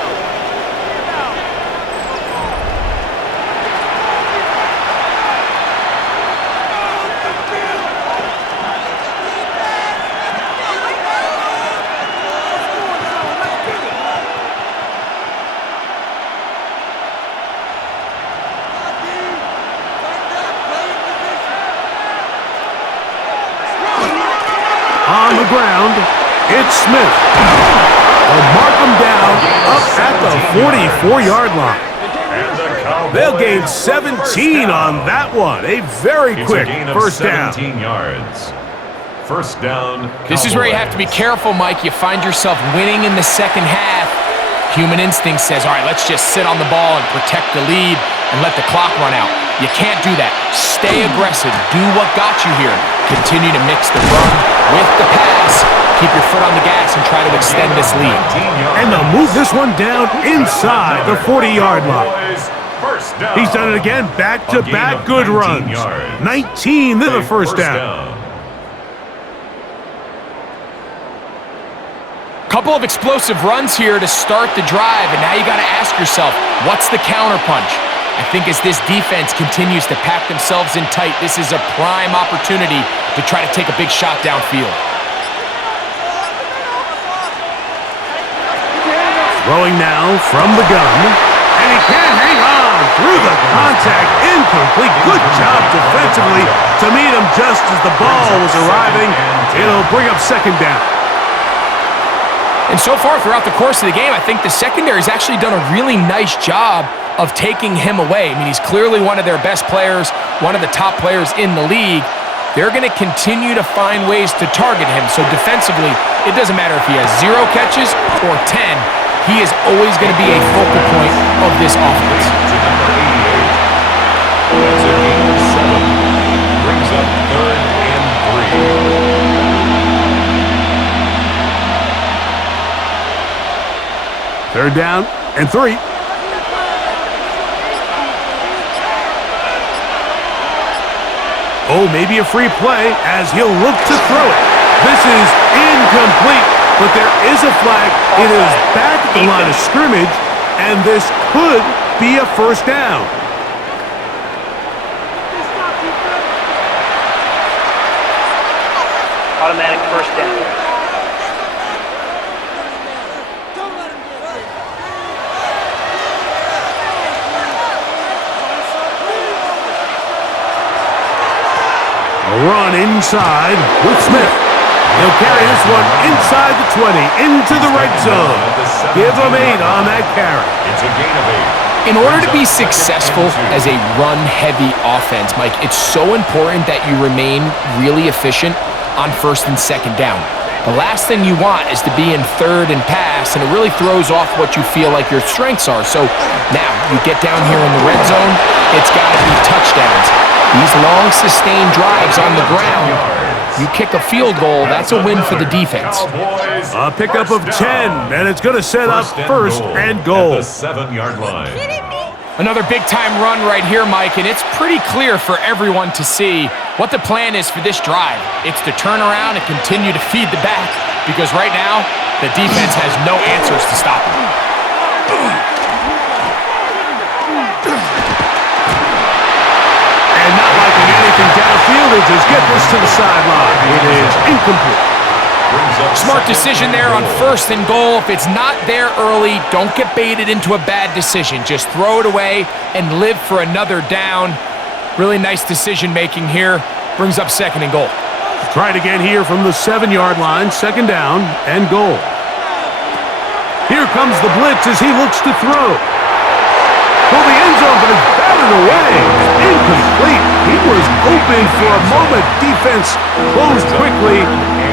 On the ground, it's Smith. They'll mark him down up at the 44-yard line. They'll gain 17 on that one. A very quick first down. 17 yards. First down. This is where you have to be careful, Mike. You find yourself winning in the second half. Human instinct says, all right, let's just sit on the ball and protect the lead and let the clock run out. You can't do that. Stay aggressive. Do what got you here. Continue to mix the run with the pass. Keep your foot on the gas and try to extend this lead. And they'll move this one down inside the 40-yard line. He's done it again. Back-to-back good runs. 19 to the first down. Couple of explosive runs here to start the drive, and now you got to ask yourself, what's the counterpunch? I think as this defense continues to pack themselves in tight, this is a prime opportunity to try to take a big shot downfield. Throwing now from the gun, and he can't hang on through the contact. Incomplete. Good job defensively to meet him just as the ball was arriving. It'll bring up second down. And so far throughout the course of the game, I think the secondary's actually done a really nice job of taking him away. I mean, he's clearly one of their best players, one of the top players in the league. They're going to continue to find ways to target him. So defensively, it doesn't matter if he has 0 catches or 10. He is always going to be a focal point of this offense. That's a gain of 7. Brings up 3rd and 3. Third down and 3. Oh, maybe a free play as he'll look to throw it. This is incomplete, but there is a flag. It is back at the line of scrimmage, and this could be a first down. Automatic first down. A run inside with Smith. He'll carry this one inside the 20, into the red zone. Give him 8 on that carry. It's a gain of 8. In order to be successful as a run-heavy offense, Mike, it's so important that you remain really efficient on first and second down. The last thing you want is to be in third and pass, and it really throws off what you feel like your strengths are. So now you get down here in the red zone, it's got to be touchdowns. These long, sustained drives on the ground, you kick a field goal, that's a win for the defense. A pickup of 10, and it's going to set up first and goal. At the 7-yard line. Another big-time run right here, Mike, and it's pretty clear for everyone to see what the plan is for this drive. It's to turn around and continue to feed the back, because right now, the defense has no answers to stop them. And not liking anything downfield, they just get this to the sideline. It is incomplete. Smart decision there on first and goal. If it's not there early, don't get baited into a bad decision. Just throw it away and live for another down. Really nice decision-making here. Brings up second and goal. Tried again here from the 7-yard line, second down and goal. Here comes the blitz as he looks to throw. For the end zone, but it's batted away. Incomplete. He was open for a moment. Defense closed quickly,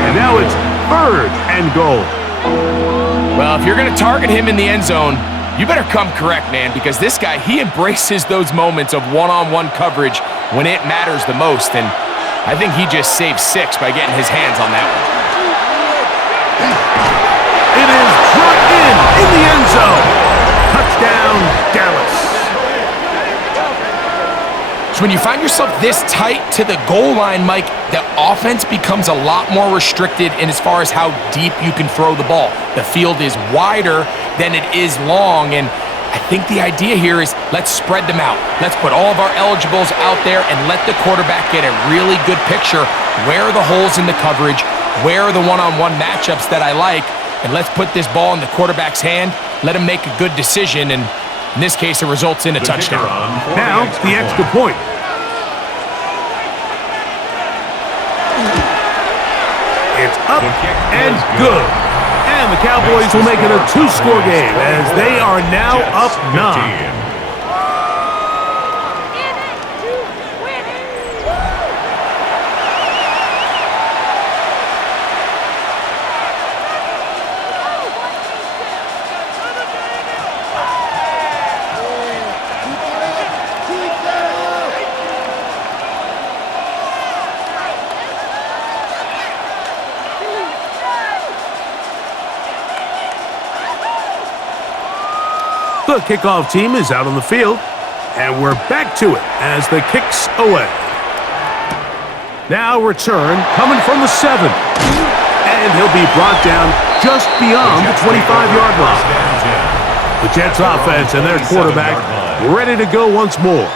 and now it's third and goal. Well, if you're going to target him in the end zone, you better come correct, man, because this guy, he embraces those moments of one-on-one coverage when it matters the most, and I think he just saved 6 by getting his hands on that one. It is brought in the end zone. Touchdown, Dallas. So when you find yourself this tight to the goal line, Mike, the offense becomes a lot more restricted in as far as how deep you can throw the ball. The field is wider than it is long, and I think the idea here is let's spread them out. Let's put all of our eligibles out there and let the quarterback get a really good picture. Where are the holes in the coverage? Where are the one-on-one matchups that I like? And let's put this ball in the quarterback's hand, let him make a good decision, and in this case, it results in a touchdown. Now, the extra point. It's up and good. And the Cowboys will make it a 2-score game as they are now up 9. The kickoff team is out on the field, and we're back to it as the kick's away. Now return coming from the 7, and he'll be brought down just beyond the 25-yard line. The Jets offense and their quarterback ready to go once more.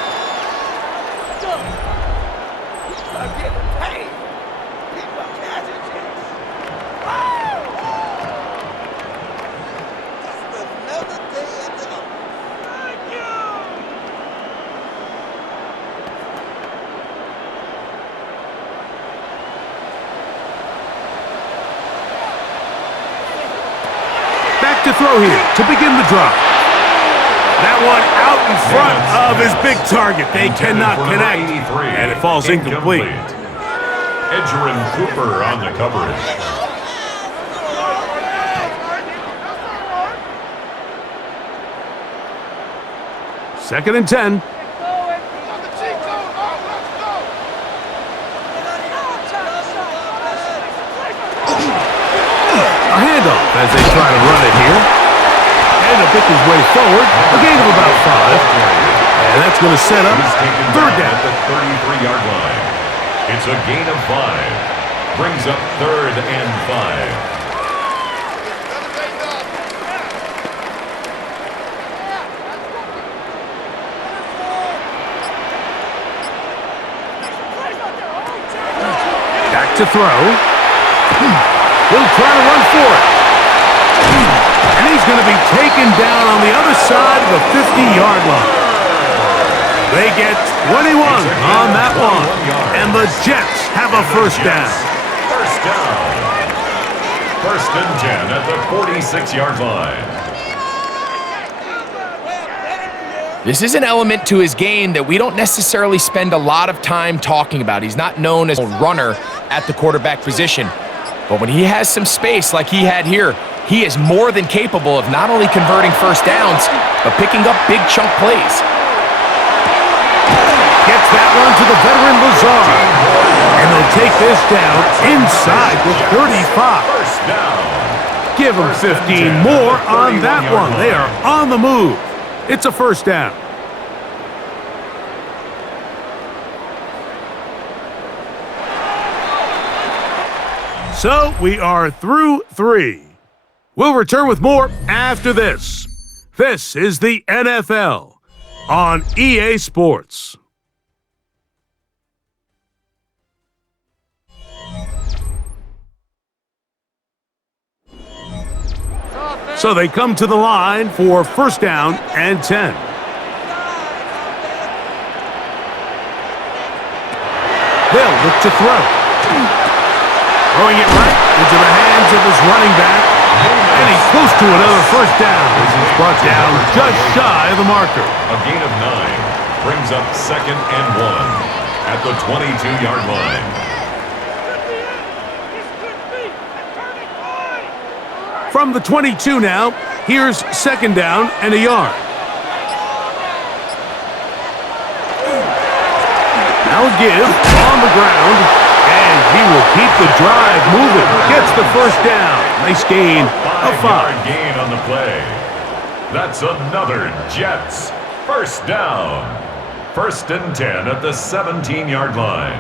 To throw here to begin the drive. That one out in front of his big target. They cannot connect, and it falls incomplete. Edgerrin Cooper on the coverage. Second and 10. A handoff as they try to run it here. And he'll pick his way forward. A gain of about 5. And that's going to set up third down. At the 33-yard line. It's a gain of 5. Brings up third and 5. Back to throw. He'll try to run for it. And he's going to be taken down on the other side of the 50-yard line. They get 21 on that one. And the Jets have a first down. First down. First and 10 at the 46-yard line. This is an element to his game that we don't necessarily spend a lot of time talking about. He's not known as a runner at the quarterback position. But when he has some space like he had here, he is more than capable of not only converting first downs, but picking up big chunk plays. Gets that one to the veteran Lazard. And they'll take this down inside the 35. First down. Give them 15 more on that one. They are on the move. It's a first down. So we are through 3. We'll return with more after this. This is the NFL on EA Sports. So they come to the line for first down and 10. They'll look to throw. Throwing it right into the hands of his running back. And he's close to another first down. This is brought down just shy of the marker. A gain of 9 brings up 2nd and 1 at the 22-yard line. From the 22 now, here's 2nd down and a yard. Now give on the ground, and he will keep the drive moving. Gets the first down. Nice gain of 5. 5-yard gain on the play. That's another Jets first down. 1st and 10 at the 17-yard line.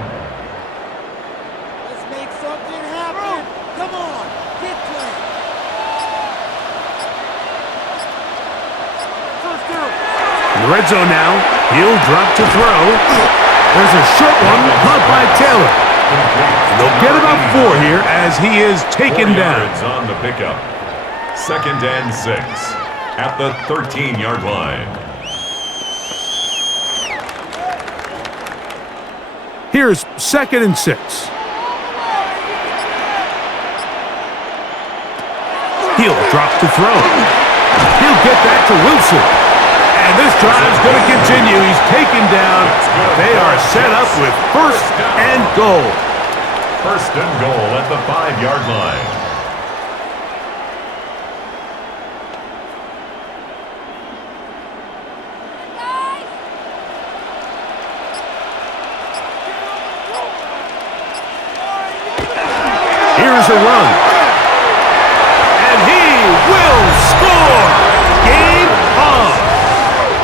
Let's make something happen. Come on, get playing. First down. In the red zone now, he'll drop to throw. There's a short one caught by Taylor. And they'll get about 4 here as he is taken 4 down. yards on the pickup. 2nd and 6 at the 13-yard line. Here's 2nd and 6. He'll drop to throw. He'll get that to Wilson. And this drive's going to continue. He's taken down. They are set up with 1st and goal. 1st and goal at the 5-yard line. Here's a run. And he will score. Game on.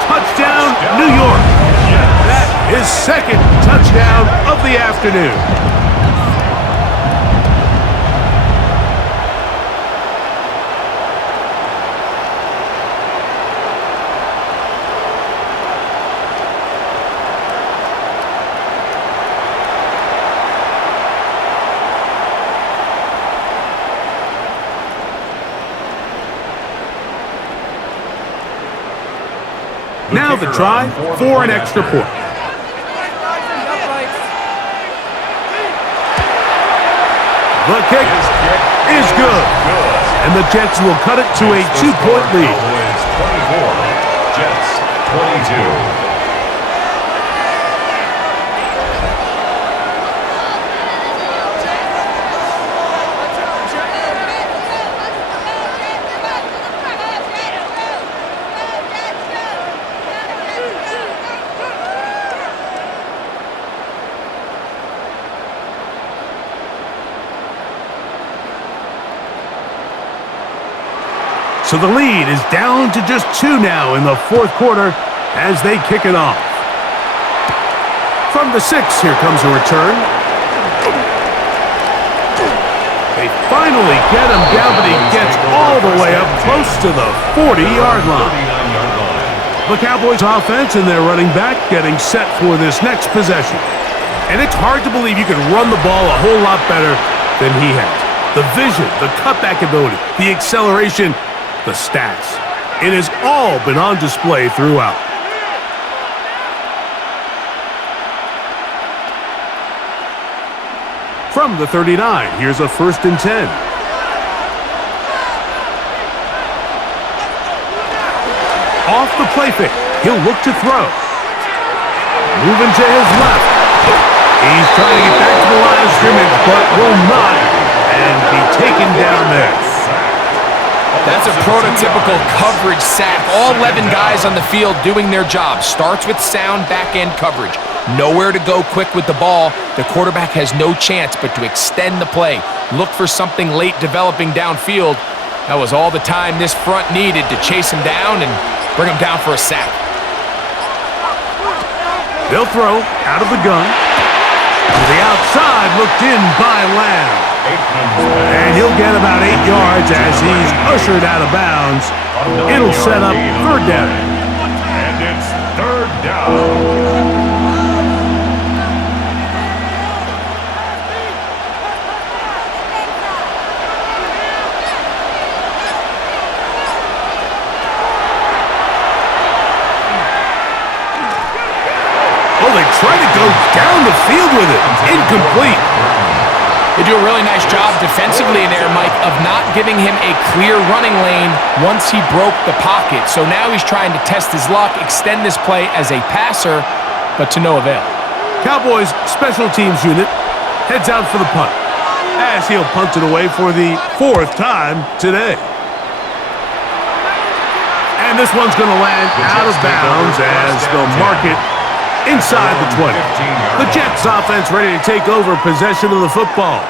Touchdown, New York. That is 2nd touchdown of the afternoon. Now the try for an extra point. The kick is good. And the Jets will cut it to a 2-point lead. Cowboys 24, Jets 22. So the lead is down to just 2 now in the 4th quarter as they kick it off. From the 6, here comes a return. They finally get him down, but he gets all the way up close to the 40-yard line. The Cowboys offense and their running back getting set for this next possession. And it's hard to believe you can run the ball a whole lot better than he has. The vision, the cutback ability, the acceleration, the stats. It has all been on display throughout. From the 39, here's a 1st and 10. Off the play fake. He'll look to throw. Moving to his left. He's trying to get back to the line of scrimmage, but will not, and be taken down there. That's a prototypical coverage sack. All 11 guys on the field doing their job. Starts with sound back-end coverage. Nowhere to go quick with the ball. The quarterback has no chance but to extend the play. Look for something late developing downfield. That was all the time this front needed to chase him down and bring him down for a sack. They'll throw out of the gun. To the outside, looked in by Lamb. And he'll get about 8 yards as he's ushered out of bounds. It'll set up third down. And it's third down. Oh, they try to go down the field with it. Incomplete. They do a really nice job defensively in there, Mike, of not giving him a clear running lane once he broke the pocket. So now he's trying to test his luck, extend this play as a passer, but to no avail. Cowboys special teams unit heads out for the punt, as he'll punt it away for the 4th time today. And this one's going to land out of bounds as they'll mark it inside the 20. The Jets offense ready to take over possession of the football.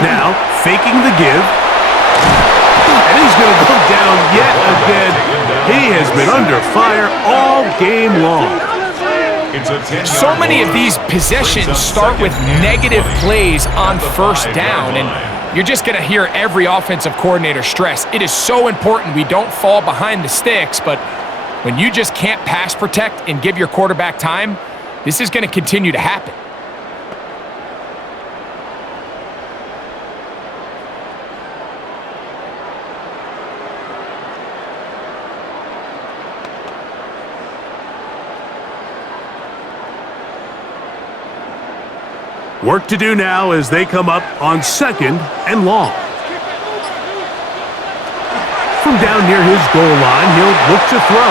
Now, faking the give. And he's going to go down yet again. He has been under fire all game long. So many of these possessions start with negative plays on first down, and you're just going to hear every offensive coordinator stress. It is so important we don't fall behind the sticks, but when you just can't pass protect and give your quarterback time, this is going to continue to happen. Work to do now as they come up on 2nd and long. From down near his goal line, he'll look to throw.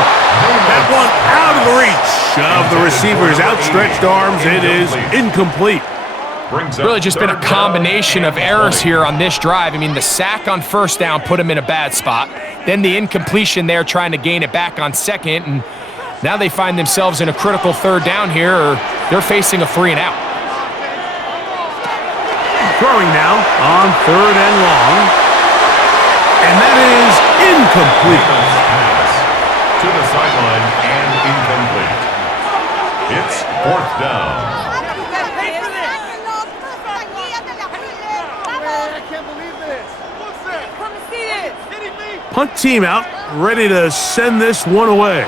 That one out of the reach of the receiver's outstretched arms. It is incomplete. Really just been a combination of errors here on this drive. I mean, the sack on first down put him in a bad spot. Then the incompletion there trying to gain it back on second. And now they find themselves in a critical third down here, or they're facing a 3 and out. Throwing now on 3rd and long. And that is incomplete. To the sideline and incomplete. It's 4th down. I can't believe this. What's that? Come and see this. Hitting me. Punt team out, ready to send this one away.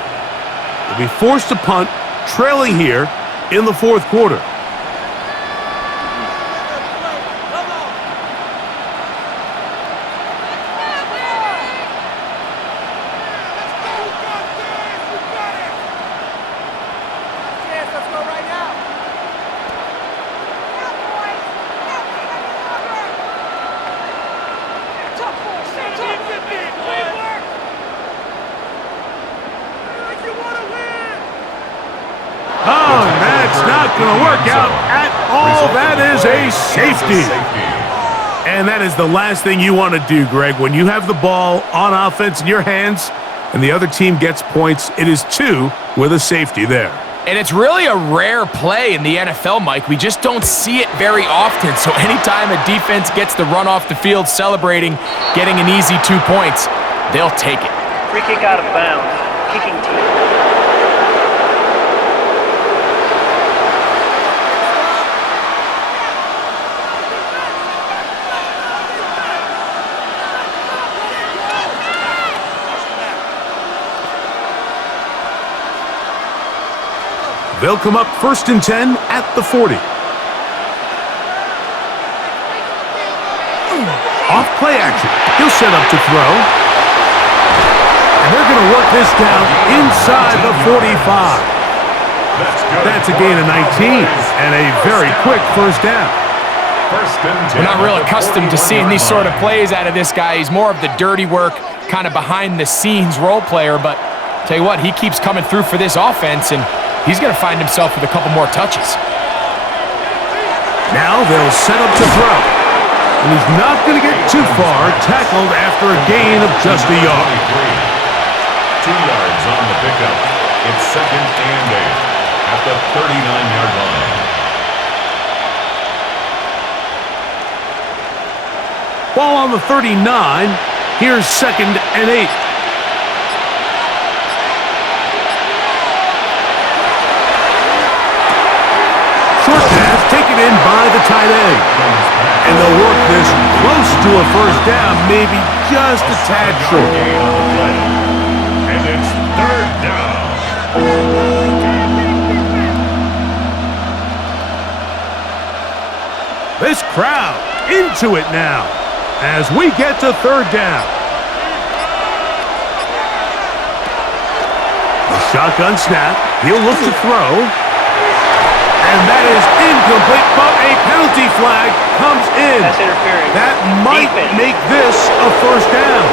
They'll be forced to punt, trailing here in the 4th quarter. Oh, that's not going to work out at all. That is a safety. And that is the last thing you want to do, Greg. When you have the ball on offense in your hands and the other team gets points, it is 2 with a safety there. And it's really a rare play in the NFL, Mike. We just don't see it very often. So anytime a defense gets to run off the field celebrating, getting an easy 2 points, they'll take it. Free kick out of bounds. Kicking team. They'll come up 1st and 10 at the 40. Off play action. He'll set up to throw. And they're going to work this down inside the 45. That's a gain of 19 and a very quick first down. We're not real accustomed to seeing these sort of plays out of this guy. He's more of the dirty work, kind of behind-the-scenes role player, but tell you what, he keeps coming through for this offense, and he's going to find himself with a couple more touches. Now they'll set up to throw. And he's not going to get too far, tackled after a gain of just a yard. 2 yards on the pickup. It's 2nd and 8 at the 39-yard line. Ball on the 39. Here's 2nd and 8. Short pass taken in by the tight end. And they'll work this close to a first down, maybe just a tad short. Gain on the play. And it's 3rd down. This crowd into it now as we get to 3rd down. A shotgun snap. He'll look to throw. And that is incomplete, but a penalty flag comes in. That's interference. That might Defense. make this a first down.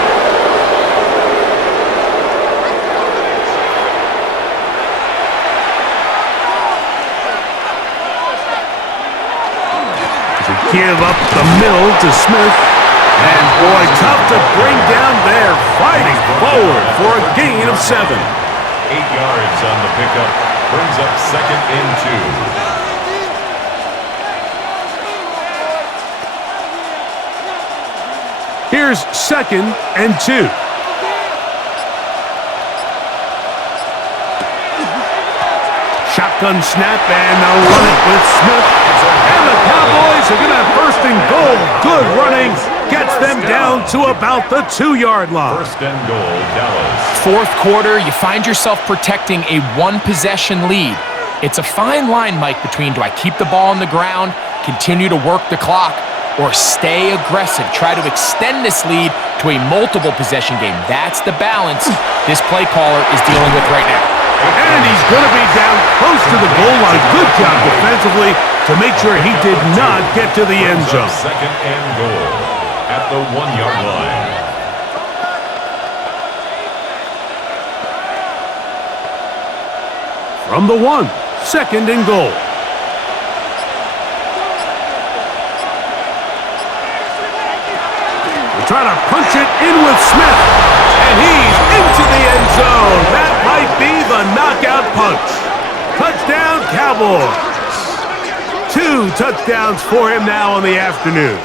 Give up the middle to Smith. And boy, tough to bring down there. Fighting forward for a gain of 7. 8 yards on the pickup. Brings up 2nd and 2. Here's 2nd and 2. Shotgun snap and a run it with Smith. And the Cowboys are going to have 1st and goal. Good running. Gets them down to about the 2-yard line. 1st and goal, Dallas. 4th quarter, you find yourself protecting a one-possession lead. It's a fine line, Mike, between do I keep the ball on the ground, continue to work the clock, or stay aggressive, try to extend this lead to a multiple-possession game. That's the balance this play caller is dealing with right now. And he's going to be down close to the goal line. Good job defensively to make sure he did not get to the end zone. 2nd and goal at the 1-yard line. From the 1, 2nd and goal. They're trying to punch it in with Smith. And he's into the end zone. That might be the knockout punch. Touchdown, Cowboys. 2 touchdowns for him now on the afternoon.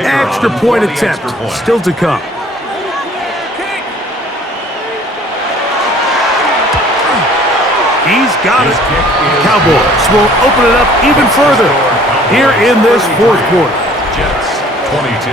Extra point attempt still to come. He's got it. Cowboys will open it up even further here in this 4th quarter. Jets 22.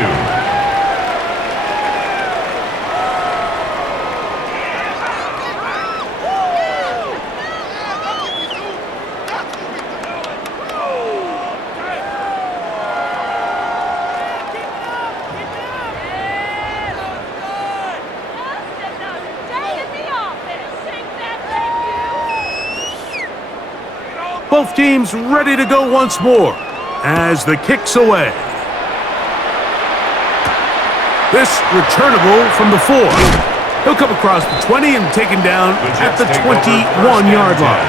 Both teams ready to go once more as the kick's away. This returnable from the 4. He'll come across the 20 and taken down at the 21-yard line.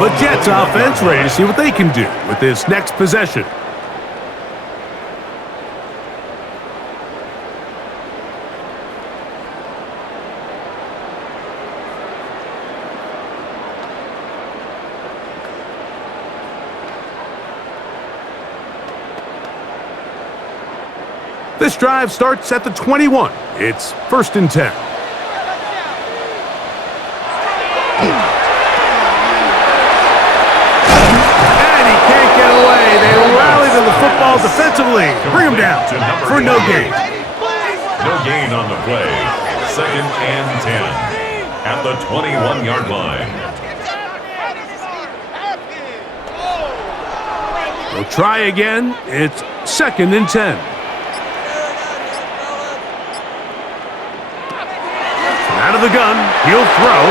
The Jets offense ready to see what they can do with this next possession. This drive starts at the 21. It's 1st and 10. defensively. Bring him down for no gain. No gain on the play. 2nd and 10 at the 21-yard line. We'll try again. It's 2nd and 10. Out of the gun, he'll throw.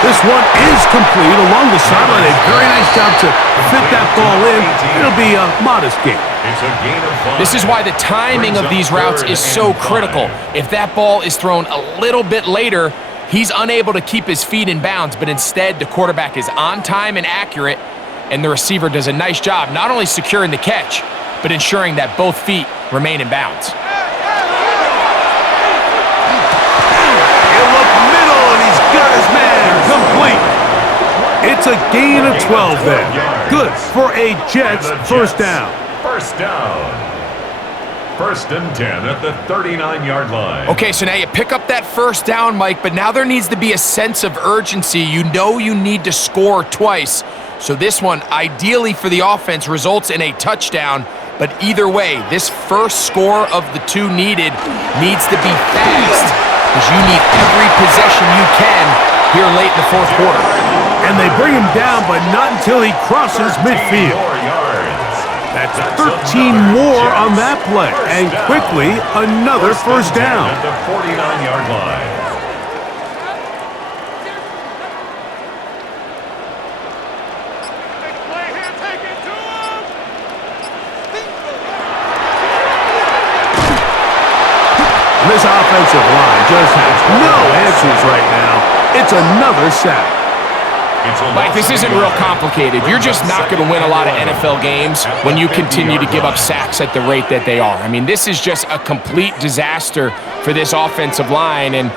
This one is complete along the sideline. A very nice job to fit that ball in. It'll be a modest gain. It's a gain of 5. This is why the timing of these routes is so critical. If that ball is thrown a little bit later, he's unable to keep his feet in bounds, but instead the quarterback is on time and accurate, and the receiver does a nice job not only securing the catch, but ensuring that both feet remain in bounds. He'll look middle, and he's got his man complete. It's a gain of 12 there. Good for a Jets first down. First down. 1st and 10 at the 39-yard line. Okay, so now you pick up that first down, Mike, but now there needs to be a sense of urgency. You know you need to score twice. So this one, ideally for the offense, results in a touchdown. But either way, this first score of the two needed needs to be fast, because you need every possession you can here late in the 4th quarter. And they bring him down, but not until he crosses midfield. That's 13 more on that play, and quickly another first down. At the 49-yard line. This offensive line just has no answers right now. It's another sack. Mike, this isn't real complicated. You're just not going to win a lot of NFL games when you continue to give up sacks at the rate that they are. I mean, this is just a complete disaster for this offensive line, and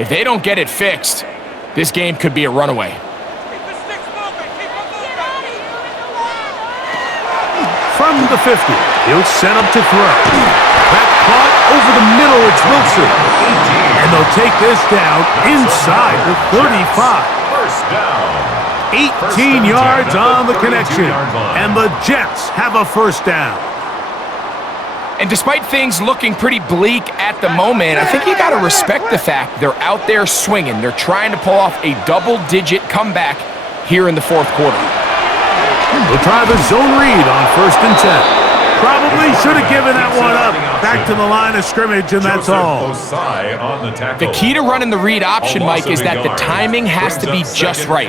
if they don't get it fixed, this game could be a runaway. From the 50, he'll set up to throw. That caught over the middle, it's Wilson. And they'll take this down inside the 35. First down. 18 yards on the connection. And the Jets have a first down. And despite things looking pretty bleak at the moment, I think you got to respect the fact they're out there swinging. They're trying to pull off a double-digit comeback here in the 4th quarter. We'll try the zone read on 1st and 10. Probably should have given that one up. Back to the line of scrimmage, and that's all. The key to running the read option, Mike, is that the timing has to be just right.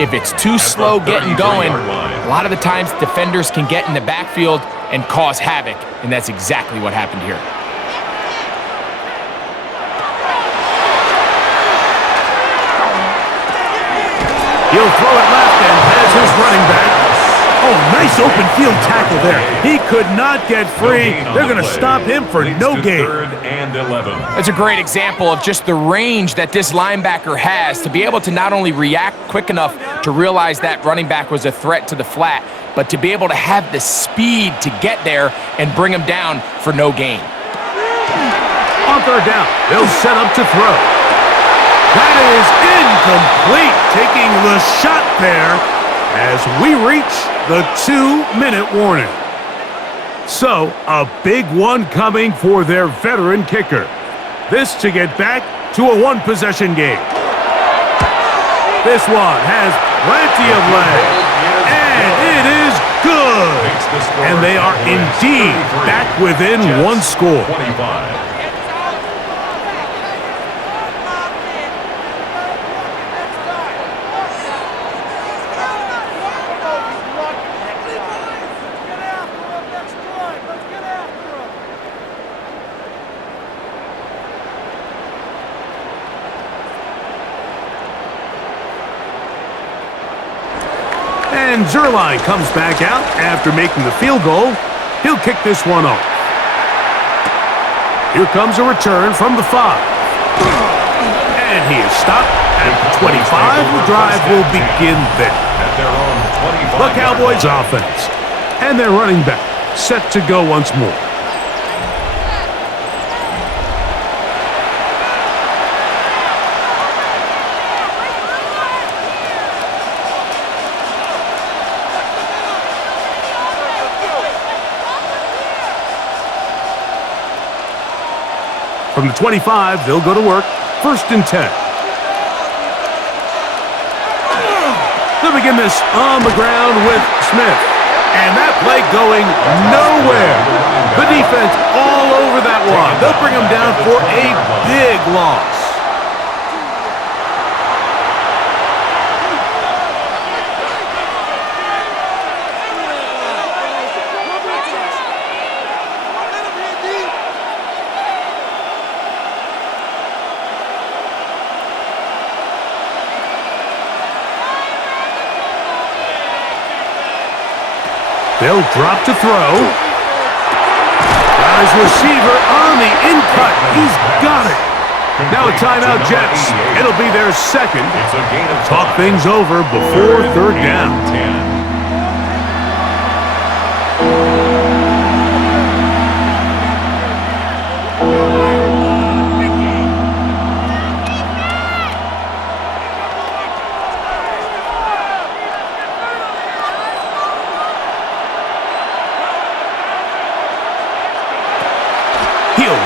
If it's too slow getting going, a lot of the times defenders can get in the backfield and cause havoc, and that's exactly what happened here. He'll throw it left and has his running back. Oh, nice open field tackle there. He could not get free. They're going to stop him for no gain. 3rd and 11. That's a great example of just the range that this linebacker has to be able to not only react quick enough to realize that running back was a threat to the flat, but to be able to have the speed to get there and bring him down for no gain. On 3rd down, they'll set up to throw. That is incomplete, taking the shot there as we reach the 2-minute warning. So, a big one coming for their veteran kicker. This to get back to a one-possession game. This one has plenty of leg, and it is good. And they are indeed back within one score. 25. And Zerline comes back out after making the field goal. He'll kick this one off. Here comes a return from the 5. And he is stopped at the 25. The drive will begin there. At their own 25. The Cowboys offense. And their running back set to go once more. From the 25, they'll go to work. 1st and 10. They'll begin this on the ground with Smith. And that play going nowhere. The defense all over that one. They'll bring him down for a big loss. They'll drop to throw. Got his receiver on the in-cut. He's got it. Now a timeout, Jets. It'll be their second. Talk things over before 3rd down.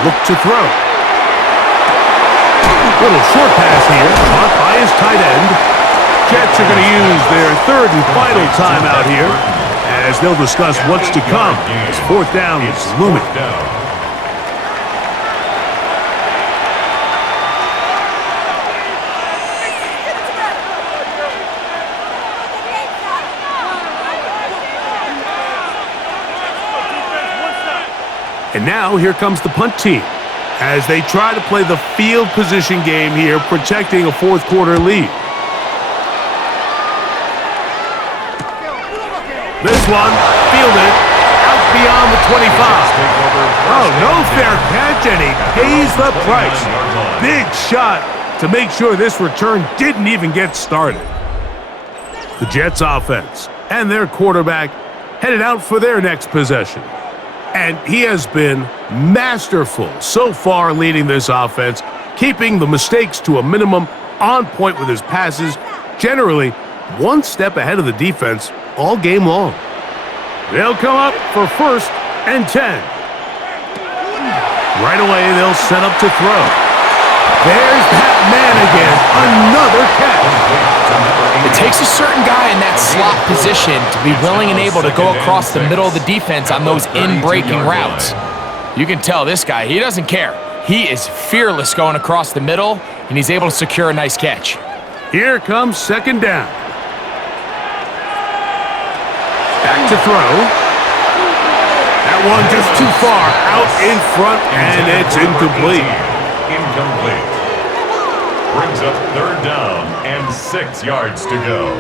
Look to throw. Little short pass here, caught by his tight end. Jets are going to use their 3rd and final timeout here as they'll discuss what's to come as 4th down is looming. And now here comes the punt team as they try to play the field position game here, protecting a 4th quarter lead. This one fielded out beyond the 25. Oh, no fair catch, and he pays the price. Big shot to make sure this return didn't even get started. The Jets offense and their quarterback headed out for their next possession. And he has been masterful so far leading this offense, keeping the mistakes to a minimum, on point with his passes, generally one step ahead of the defense all game long. They'll come up for 1st and 10. Right away, they'll set up to throw. There's that man again, another catch. It takes a certain guy in that slot position to be willing and able to go across the middle of the defense on those in-breaking routes. You can tell this guy, he doesn't care. He is fearless going across the middle, and he's able to secure a nice catch. Here comes 2nd down. Back to throw. That one just too far out in front, and it's incomplete. Incomplete. Brings up 3rd down and 6 yards to go.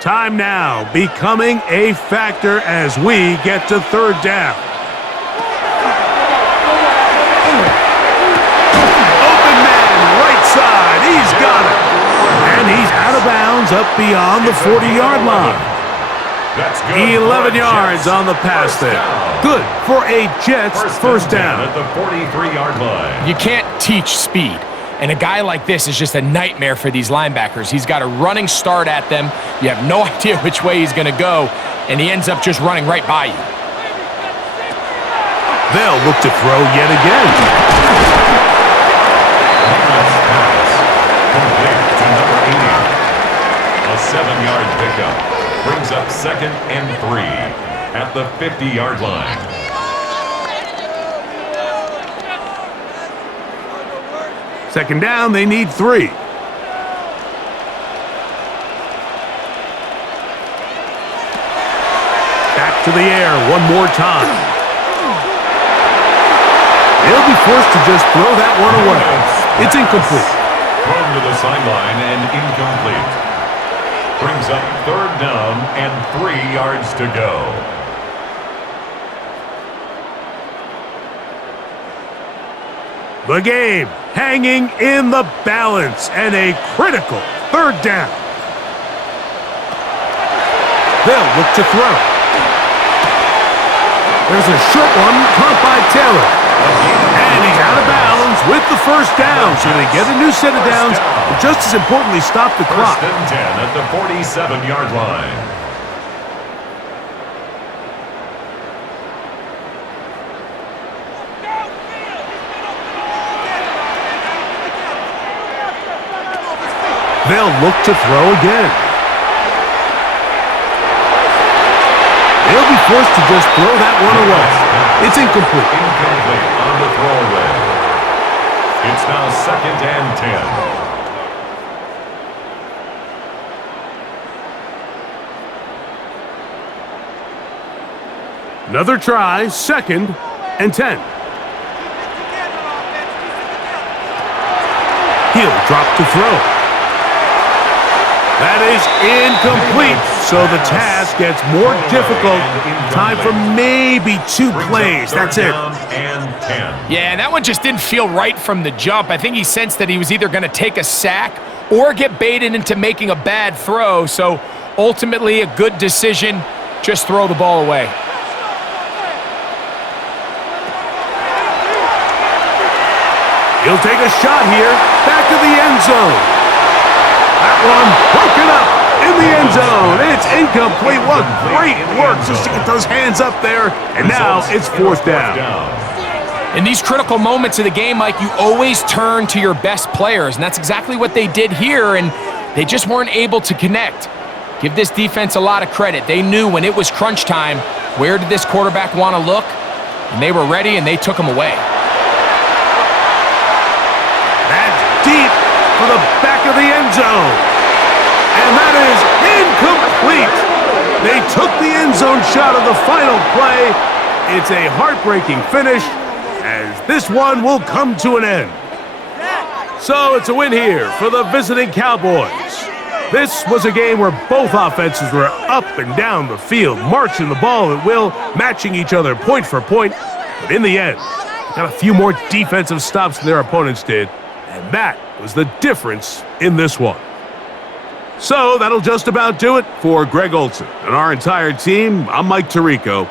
Time now becoming a factor as we get to 3rd down. Open man, right side, he's got it. And he's out of bounds up beyond the 40-yard line. That's good. 11 yards on the pass there. Good for a Jets 1st down. At the 43-yard line. You can't teach speed, and a guy like this is just a nightmare for these linebackers. He's got a running start at them. You have no idea which way he's going to go, and he ends up just running right by you. They'll look to throw yet again. Complete to number 80. A 7-yard pickup. Brings up 2nd and 3 at the 50-yard line. Second down, they need 3. Back to the air one more time. He'll be forced to just throw that one away. It's incomplete. Thrown to the sideline and incomplete. Brings up 3rd down and 3 yards to go. The game hanging in the balance and a critical 3rd down. They'll look to throw. There's a short one caught by Taylor. And he's out of bounds with the 1st down. So they get a new set of downs, but just as importantly, stop the clock. 1st and 10 at the 47-yard line. They'll look to throw again. They'll be forced to just throw that one away. It's incomplete. Incomplete on the throwaway. It's now 2nd and 10. Another try, 2nd and 10. He'll drop to throw. That is incomplete, so the task gets more difficult. Time for maybe 2 plays. That's it. And 10. Yeah, that one just didn't feel right from the jump. I think he sensed that he was either going to take a sack or get baited into making a bad throw. So ultimately, a good decision. Just throw the ball away. He'll take a shot here. Back to the end zone. That one broken up in the end zone. It's incomplete. What great work just to get those hands up there. And now it's 4th down. In these critical moments of the game, Mike, you always turn to your best players, and that's exactly what they did here, and they just weren't able to connect. Give this defense a lot of credit. They knew when it was crunch time, where did this quarterback want to look? And they were ready, and they took him away. That's deep for the back of the end zone. And that is incomplete. They took the end zone shot of the final play. It's a heartbreaking finish, as this one will come to an end. So it's a win here for the visiting Cowboys. This was a game where both offenses were up and down the field, marching the ball at will, matching each other point for point. But in the end, got a few more defensive stops than their opponents did, and that was the difference in this one. So that'll just about do it for Greg Olson and our entire team. I'm Mike Tirico.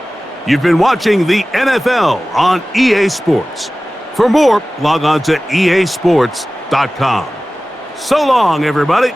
You've been watching the NFL on EA Sports. For more, log on to easports.com. So long, everybody.